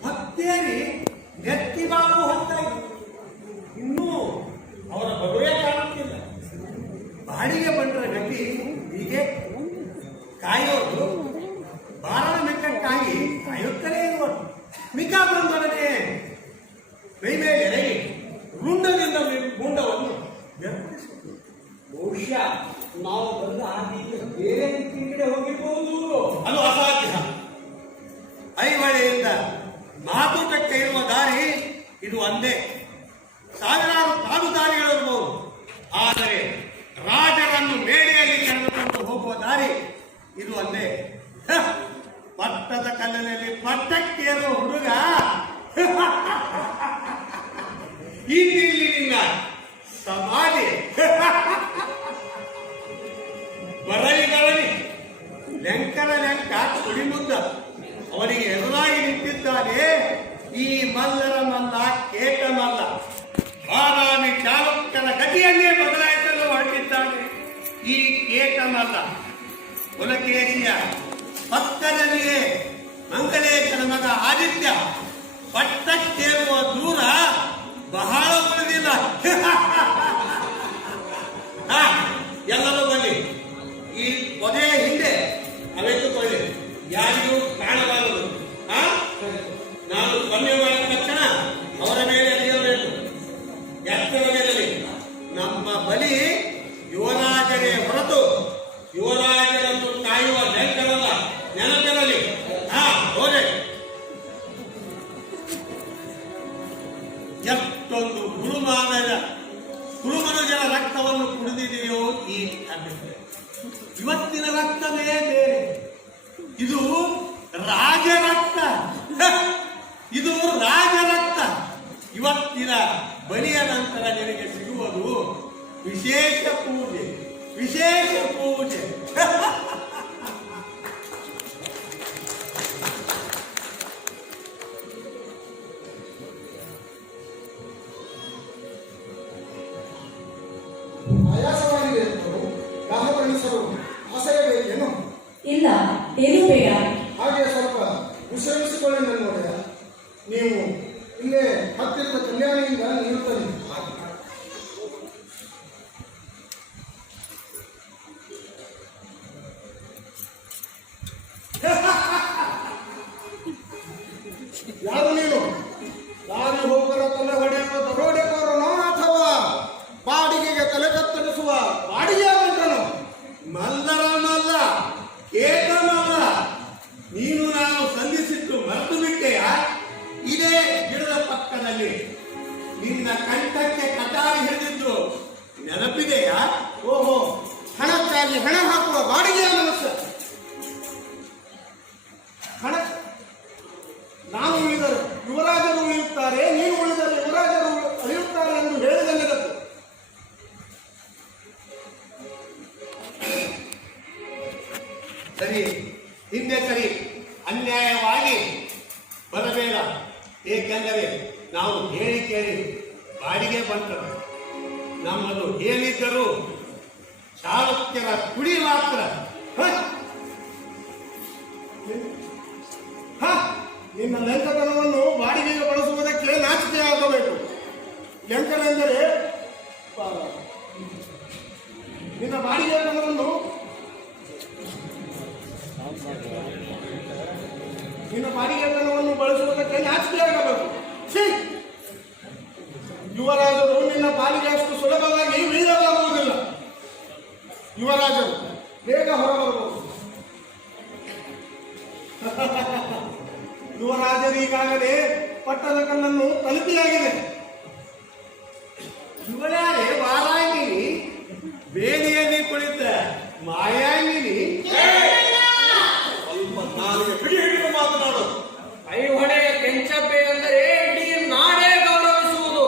ಭಕ್ತೇರಿ ನೆತ್ತಿ ಬಾಬು ಹೋಗ್ತಾ ಇದ್ರು. ಇನ್ನೂ ಅವರ ಬದುವೆ ಕಾಣುತ್ತಿಲ್ಲ. ಬಾಡಿಗೆ ಬಂದರ ಗತಿ ಹೀಗೆ ಕಾಯೋದು ಬಾರಣ ಮೆಕ್ಕಕ್ಕಾಗಿ ಕಾಯುತ್ತಲೇ ಇರುವರು. ಮಿಕ ಬಂದೊಡನೆ ಮೈ ಮೇಲೆ ಎರಗಿ ರುಂಡದಿಂದ ಗುಂಡವನ್ನು ಬೆಂಬಲಿಸಿತು. ಬಹುಶಃ ನಾವು ಬಂದ ಹಾದಿಗೆ ಬೇರೆ ಕಡೆ ಹೋಗಿರಬಹುದು. ಅದು ಅಸಾಧ್ಯ. ಐವಳೆಯಿಂದ ಮಾತುಕಟ್ಟೆ ಇರುವ ದಾರಿ ಇದು ಒಂದೇ. ಸಾವಿರಾರು ಕಾಡು ದಾರಿಗಳಿರಬಹುದು, ಆದರೆ ರಾಜರನ್ನು ಮೇಡೆಯಲ್ಲಿ ಕರೆದುಕೊಂಡು ಹೋಗುವ ದಾರಿ ಇದು ಒಂದೇ. ಪಟ್ಟದ ಕಲ್ಲಿನಲ್ಲಿ ಪಟ್ಟಕ್ಕೇರುವ ಹುಡುಗ ಇಲ್ಲಿನ ಸಮಾಧಿ ಬರಲಿಗಳಲ್ಲಿ ಲೆಂಕನ ಲೆಂಕ ಕುಡಿಮುದ್ದ ಅವನಿಗೆ ಎದುರಾಗಿ ನಿಂತಿದ್ದಾನೆ ಈ ಮಲ್ಲರ ಮಲ್ಲ, ಕೇಟ ಮಲ್ಲ. ಬಾದಾಮಿ ಚಾಲುಕ್ಯರ ಗತಿಯನ್ನೇ ಬದಲಾಯಿಸಲು ಹೊರಟಿದ್ದಾನೆ ಈ ಕೇಟ ಮಲ್ಲ. ಪುಲಕೇಶಿಯ ಪಕ್ಕದಲ್ಲಿಯೇ ಮಂಗಲೇಶನ ಮಗ ಆದಿತ್ಯ. ಪಟ್ಟಕ್ಕೇರುವ ದೂರ ಬಹಳ ಉಳಿದಿಲ್ಲ. ಎಲ್ಲರೂ ಬನ್ನಿ, ಈ ಪೊದೆಯ ಹಿಂದೆ ಅವೆತ್ತುಕೊಳ್ಳಿ, ಯಾರಿಗೂ ಕಾಣಬಾರದು. ನಾನು ಕಮ್ಮಿ ಮಾಡಿದ ತಕ್ಷಣ ಅವರ ಮೇಲೆ ಅರಿಯಬೇಕು. ಎತ್ತರವಿರಲಿ. ನಮ್ಮ ಬಲಿ ಯುವರಾಜರೇ ಹೊರತು ಯುವರಾಜರನ್ನು ಕಾಯುವ ಲೆಕ್ಕವಲ್ಲ, ನೆನಪಿರಲಿ. ಹೋದೆ ಎಷ್ಟೊಂದು ಗುರುಮನುಜರ ರಕ್ತವನ್ನು ಕುಡಿದಿದೆಯೋ ಈ ಅಭಿಪ್ರಾಯ. ಇವತ್ತಿನ ರಕ್ತವೇ ಬೇರೆ. ಇದು ರಾಜರಕ್ತ. ಇದು ರಾಜರಕ್ತ. ಇವತ್ತಿನ ಬಲಿಯ ನಂತರ ನಿನಗೆ ಸಿಗುವುದು ವಿಶೇಷ ಪೂಜೆ, ವಿಶೇಷ ಪೂಜೆ. ಆಯಾಸವಾಗಿದೆ ಎಂದರು ದಾಹಪಡಿಸಲು ಆಸೆಯಬೇಕೇನು? ಇಲ್ಲ, ಏನೂ ಬೇಡ. ಹಾಗೆ ಸ್ವಲ್ಪ ವಿಶ್ರಮಿಸಿಕೊಳ್ಳಿ ನನ್ನ ಒಡೆಯ. ನೀವು ಇಲ್ಲೇ ಹತ್ತಿರದ ಕಲ್ಯಾಣಿಯಿಂದ ನಿಲ್ಲುತ್ತದೆ. ಯಾರು ನೀನು? ದಾರಿ ಹೋಗರ ತಲೆ ಹೊಡೆಯುವ ದರೋಡೆಕೋರನೋ ಅಥವಾ ಬಾಡಿಗೆಗೆ ತಲೆ ಕತ್ತರಿಸುವ ಬಾಡಿಗೆ ಬಂದನು? ಮಲ್ಲರ ಮಲ್ಲ, ಕೇಟ ಮಲ್ಲ. ನೀನು ನಾನು ಸಂಧಿಸಿದ್ದು ಮರೆತು ಬಿಟ್ಟೆಯಾ? ಇದೇ ಗಿಡದ ಪಕ್ಕದಲ್ಲಿ ನಿನ್ನ ಕಂಠಕ್ಕೆ ಕಟಾರಿ ಹಿಡಿದಿದ್ದು ನೆನಪಿದೆಯಾ? ಓಹೋ, ಹಣಕ್ಕಾಗಿ ಹಣ ಹಾಕುವ ಬಾಡಿಗೆಯ ಮನಸ್ಸು. ಹಣ ನಾನು ಉಳಿದರೆ ಯುವರಾಜರು ಉಳಿಯುತ್ತಾರೆ, ನೀನು ಉಳಿದರೆ ಯುವರಾಜರು ಅಳಿಯುತ್ತಾರೆ ಎಂದು ಹೇಳಿದ ನೆನಪು. ಸರಿ, ಹಿಂದೆ ಸರಿ. ಅನ್ಯಾಯವಾಗಿ ಬರಬೇಡ. ಏಕೆಂದರೆ ನಾವು ಹೇಳಿ ಕೇಳಿ ಬಾಡಿಗೆ ಬಂದರು. ನಮ್ಮನ್ನು ಹೇಳಿದ್ದರೂ ಚಾಲುಕ್ಯರ ಕುಡಿ ಮಾತ್ರ. ನಿನ್ನ ಲೆಂಕತನವನ್ನು ಬಾಡಿಗೆಗೆ ಬಳಸುವುದಕ್ಕೆ ನಾಚಿಕೆ ಆಗಬೇಕು. ಲೆಂಕನೆಂದರೆ ನಿನ್ನ ಬಾಡಿಗೆತನವನ್ನು ಬಳಸುವುದಕ್ಕೆ ನಾಚಿಕೆ ಆಗಬೇಕು. ಯುವರಾಜರು ನಿನ್ನ ಪಾಲಿಗೆ ಅಷ್ಟು ಸುಲಭವಾಗಿ ಯುವರಾಜರು ಬೇಗ ಹೊರಬರಬಹುದು. ಯುವರಾಜರು ಈಗಾಗಲೇ ಪಟ್ಟದ ಕಲ್ಲನ್ನು ತಲುಪಿಯಾಗಿದೆ. ಇವಳಾರೆ ವಾರಾಂಗಿನಿ, ಬೇಲಿಯಲ್ಲಿ ಕುಳಿತ ಮಾಯಾಂಗಿನಿ. ಸ್ವಲ್ಪ ನಾಲಿಗೆ ಬಿಡಿ ಹಿಡಿದು ಮಾತನಾಡು. ಐಹೊಳೆಯ ಕೆಂಚಪ್ಪೆ ಅಂದರೆ ಇಡೀ ನಾಡೇ ಗೌರವಿಸುವುದು.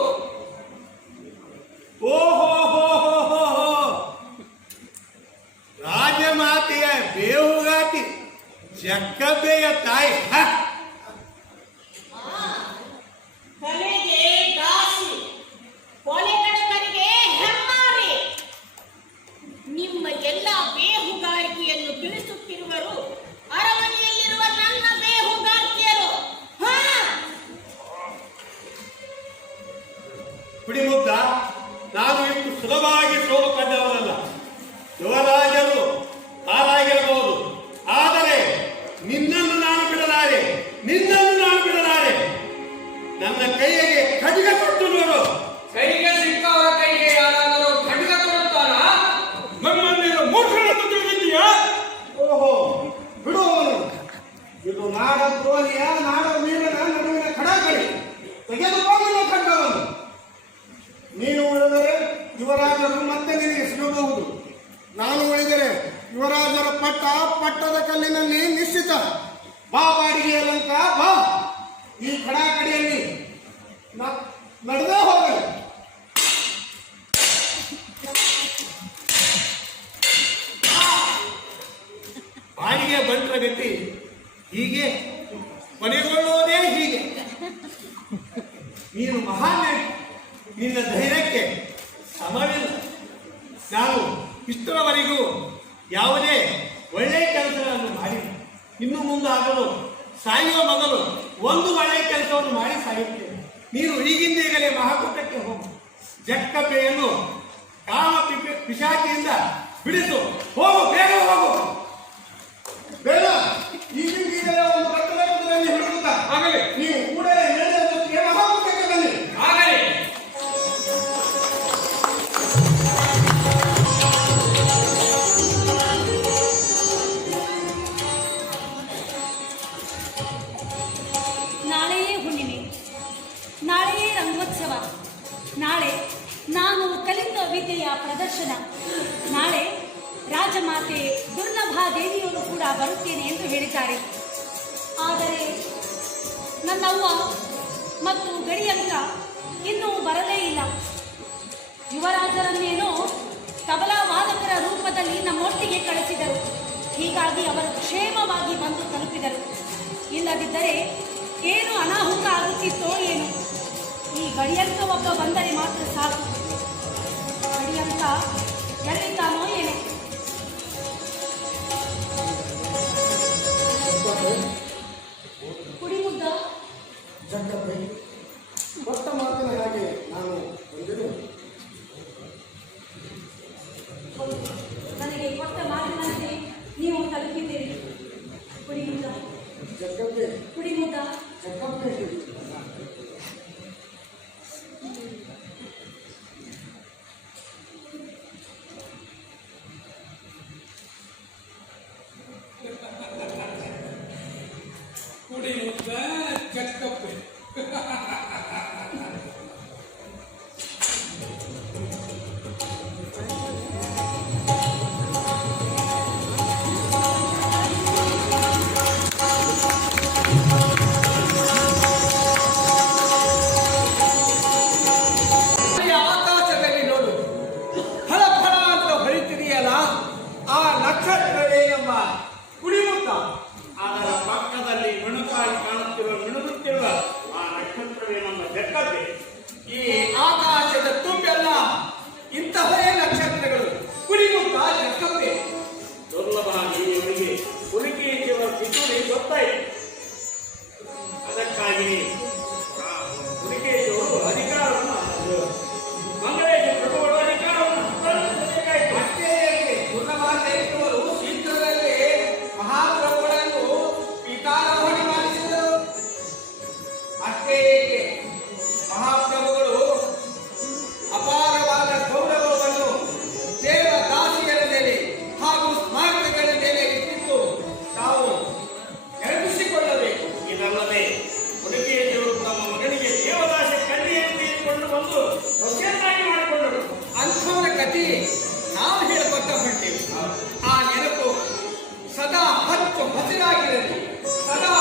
ಓಹೋ, ರಾಜಮಾತೆಯ ಬೇಹುಗಾತಿ ಜಕ್ಕಬ್ಬೆಯ ತಾಯಿ. ಕಲೆಗೆ ದಾಸಿ, ಕೊಲೆಗಡಕರಿಗೆ ಹೆಮ್ಮಾರಿ. ನಿಮ್ಮ ಎಲ್ಲ ಬೇಹುಗಾರಿಕೆಯನ್ನು ತಿಳಿಸುತ್ತಿರುವರು ಅರಮನೆಯಲ್ಲಿರುವ ನನ್ನ ಬೇಹುಗಾರ್ತಿಯರು. ಕುಡಿಮುದ್ದ, ನಾನು ಇಷ್ಟು ಸುಲಭವಾಗಿ ಸೋಲು ಕಂಡವನಲ್ಲ. ಯುವರಾಜರು ಹಾಲಾಗಿರಬಹುದು, ಆದರೆ ನಿನ್ನನ್ನು ನಾನು ಬಿಡಲಾರೆ. ನನ್ನ ಕೈಗೆ ಖಡ್ಗ ಕೊಟ್ಟು ನೋಡು. ಕೈಗೆ ಸಿಕ್ಕವರ ಕೈಗೆ ಯಾರಾದರೂ ಖಡ್ಗ ಕೊಡುತ್ತಾರ? ನಮ್ಮನ್ನೇನು ಮೂರ್ಖರನ್ನು ತಿಳಿದಿದ್ದೀಯಾ? ಓಹೋ, ಬಿಡುವವನು. ಇದು ನಾಡ ದ್ರೋಹಿಯ ನಾಡ ವೀರನ ನಡುವಿನ ಖಡಾಕಡಿ. ತೆಗೆದುಕೊಂಡು ಖಡ್ಗವನ್ನು. ನೀನು ಉಳಿದರೆ ಯುವರಾಜರು ಮತ್ತೆ ನಿನಗೆ ಸಿಗಬಹುದು. ನಾನು ಉಳಿದರೆ ಯುವರಾಜರ ಪಟ್ಟದ ಕಲ್ಲಿನಲ್ಲಿ ನಿಶ್ಚಿತ. ಬಾ ಬಾಡಿಗೆಯ ಲಂಕ, ಬಾ. ಈ ಖಡಾಕಡಿಯಲ್ಲಿ ನಡೆದೇ ಹೋಗಲಿ. ಬಾಡಿಗೆ ಬಂಟ್ರ ಗತಿ ಹೀಗೆ ಕೊನೆಗೊಳ್ಳುವುದೇ ಹೀಗೆ. ನೀನು ಮಹಾನ್, ನಿನ್ನ ಧೈರ್ಯಕ್ಕೆ ಸಮವಿಲ್ಲ. ನಾನು ಇಷ್ಟರವರೆಗೂ ಯಾವುದೇ ಒಳ್ಳೆಯ ಕೆಲಸಗಳನ್ನು ಮಾಡಿ, ಇನ್ನು ಮುಂದಾಗಲು ಸಾಯುವ ಮೊದಲು ಒಂದು ಒಳ್ಳೆಯ ಕೆಲಸವನ್ನು ಮಾಡಿ ಸಾಯುತ್ತೇನೆ. ನೀನು ಈಗಿಂದೀಗಲೇ ಮಹಾಕೂಟಕ್ಕೆ ಹೋಗು. ಜಕ್ಕಬ್ಬೆಯನ್ನು ಕಾಮ ಪಿಶಾಚಿಯಿಂದ ಬಿಡಿಸು. ಹೋಗು, ಬೇಗ ಹೋಗು. ಬೇಡ, ಈಗಿಂದೀಗಲೇ ಒಂದು ಕಟ್ಟಡದಲ್ಲಿ ಹಿಡಿದುತ್ತಾ ಆಗಲಿ. ನೀವು ಕೂಡಲೇ ಹೇಳಿದ ಜೊತೆಗೆ ಮಹಾಕೂಟಕ್ಕೆ ಬನ್ನಿ. ಆಗಲಿ. ನಾಳೆಯೇ ಹುಣ್ಣಿಮೆ, ನಾಳೆಯೇ ರಂಗೋತ್ಸವ, ನಾಳೆ ನಾನು ಕಲಿತ ವಿದ್ಯೆಯ ಪ್ರದರ್ಶನ, ನಾಳೆ ರಾಜಮಾತೆ ದುರ್ಲಭಾದೇವಿಯವರು ಕೂಡ ಬರುತ್ತೇನೆ ಎಂದು ಹೇಳಿದ್ದಾರೆ. ಆದರೆ ನನ್ನವ್ವ ಮತ್ತು ಗಡಿಯಂಕ ಇನ್ನೂ ಬರಲೇ ಇಲ್ಲ. ಯುವರಾಜರನ್ನೇನೋ ತಬಲಾ ವಾದಕರ ರೂಪದಲ್ಲಿ ನಮ್ಮೊಟ್ಟಿಗೆ ಕಳಿಸಿದರು. ಹೀಗಾಗಿ ಅವರು ಕ್ಷೇಮವಾಗಿ ಬಂದು ತಲುಪಿದರು. ಇಲ್ಲದಿದ್ದರೆ ಏನು ಅನಾಹುತ ಆಗುತ್ತಿತ್ತೋ ಏನು. ಈ ಗಡಿಯಂಕ ಒಬ್ಬ ಬಂದರೆ ಮಾತ್ರ ಸಾಕು. ಗಡಿಯಂಕ ಎಲ್ಲಿದ್ದಾನೋ ಏನೋ. ಕುಡಿಮುದ್ದ, ಜಕ್ಕಬ್ಬೆ, ಕೊಟ್ಟ ಮಾತಿನ ಹಾಗೆ ನಾನು ಬಂದಿರು. ನನಗೆ ಕೊಟ್ಟ ಮಾತಿನಂತೆ ನೀವು ತಲುಪಿದ್ದೀರಿ. ಕುಡಿಮುದ್ದ, ಜಕ್ಕಬ್ಬೆ, ಕುಡಿಮುದ್ದ. ಜಕ್ಕಬ್ಬೆ. ಕುಡಿಮುದ್ದ, ಜಕ್ಕಪ್ಪೆ. ಗತಿ ನಾವು ಹೇಳಿಕೊಟ್ಟ ಹೊಂಟೇವೆ. ಆ ನೆನಪು ಸದಾ ಹಚ್ಚು ಹಸಿರಾಗಿರಲಿ, ಸದಾ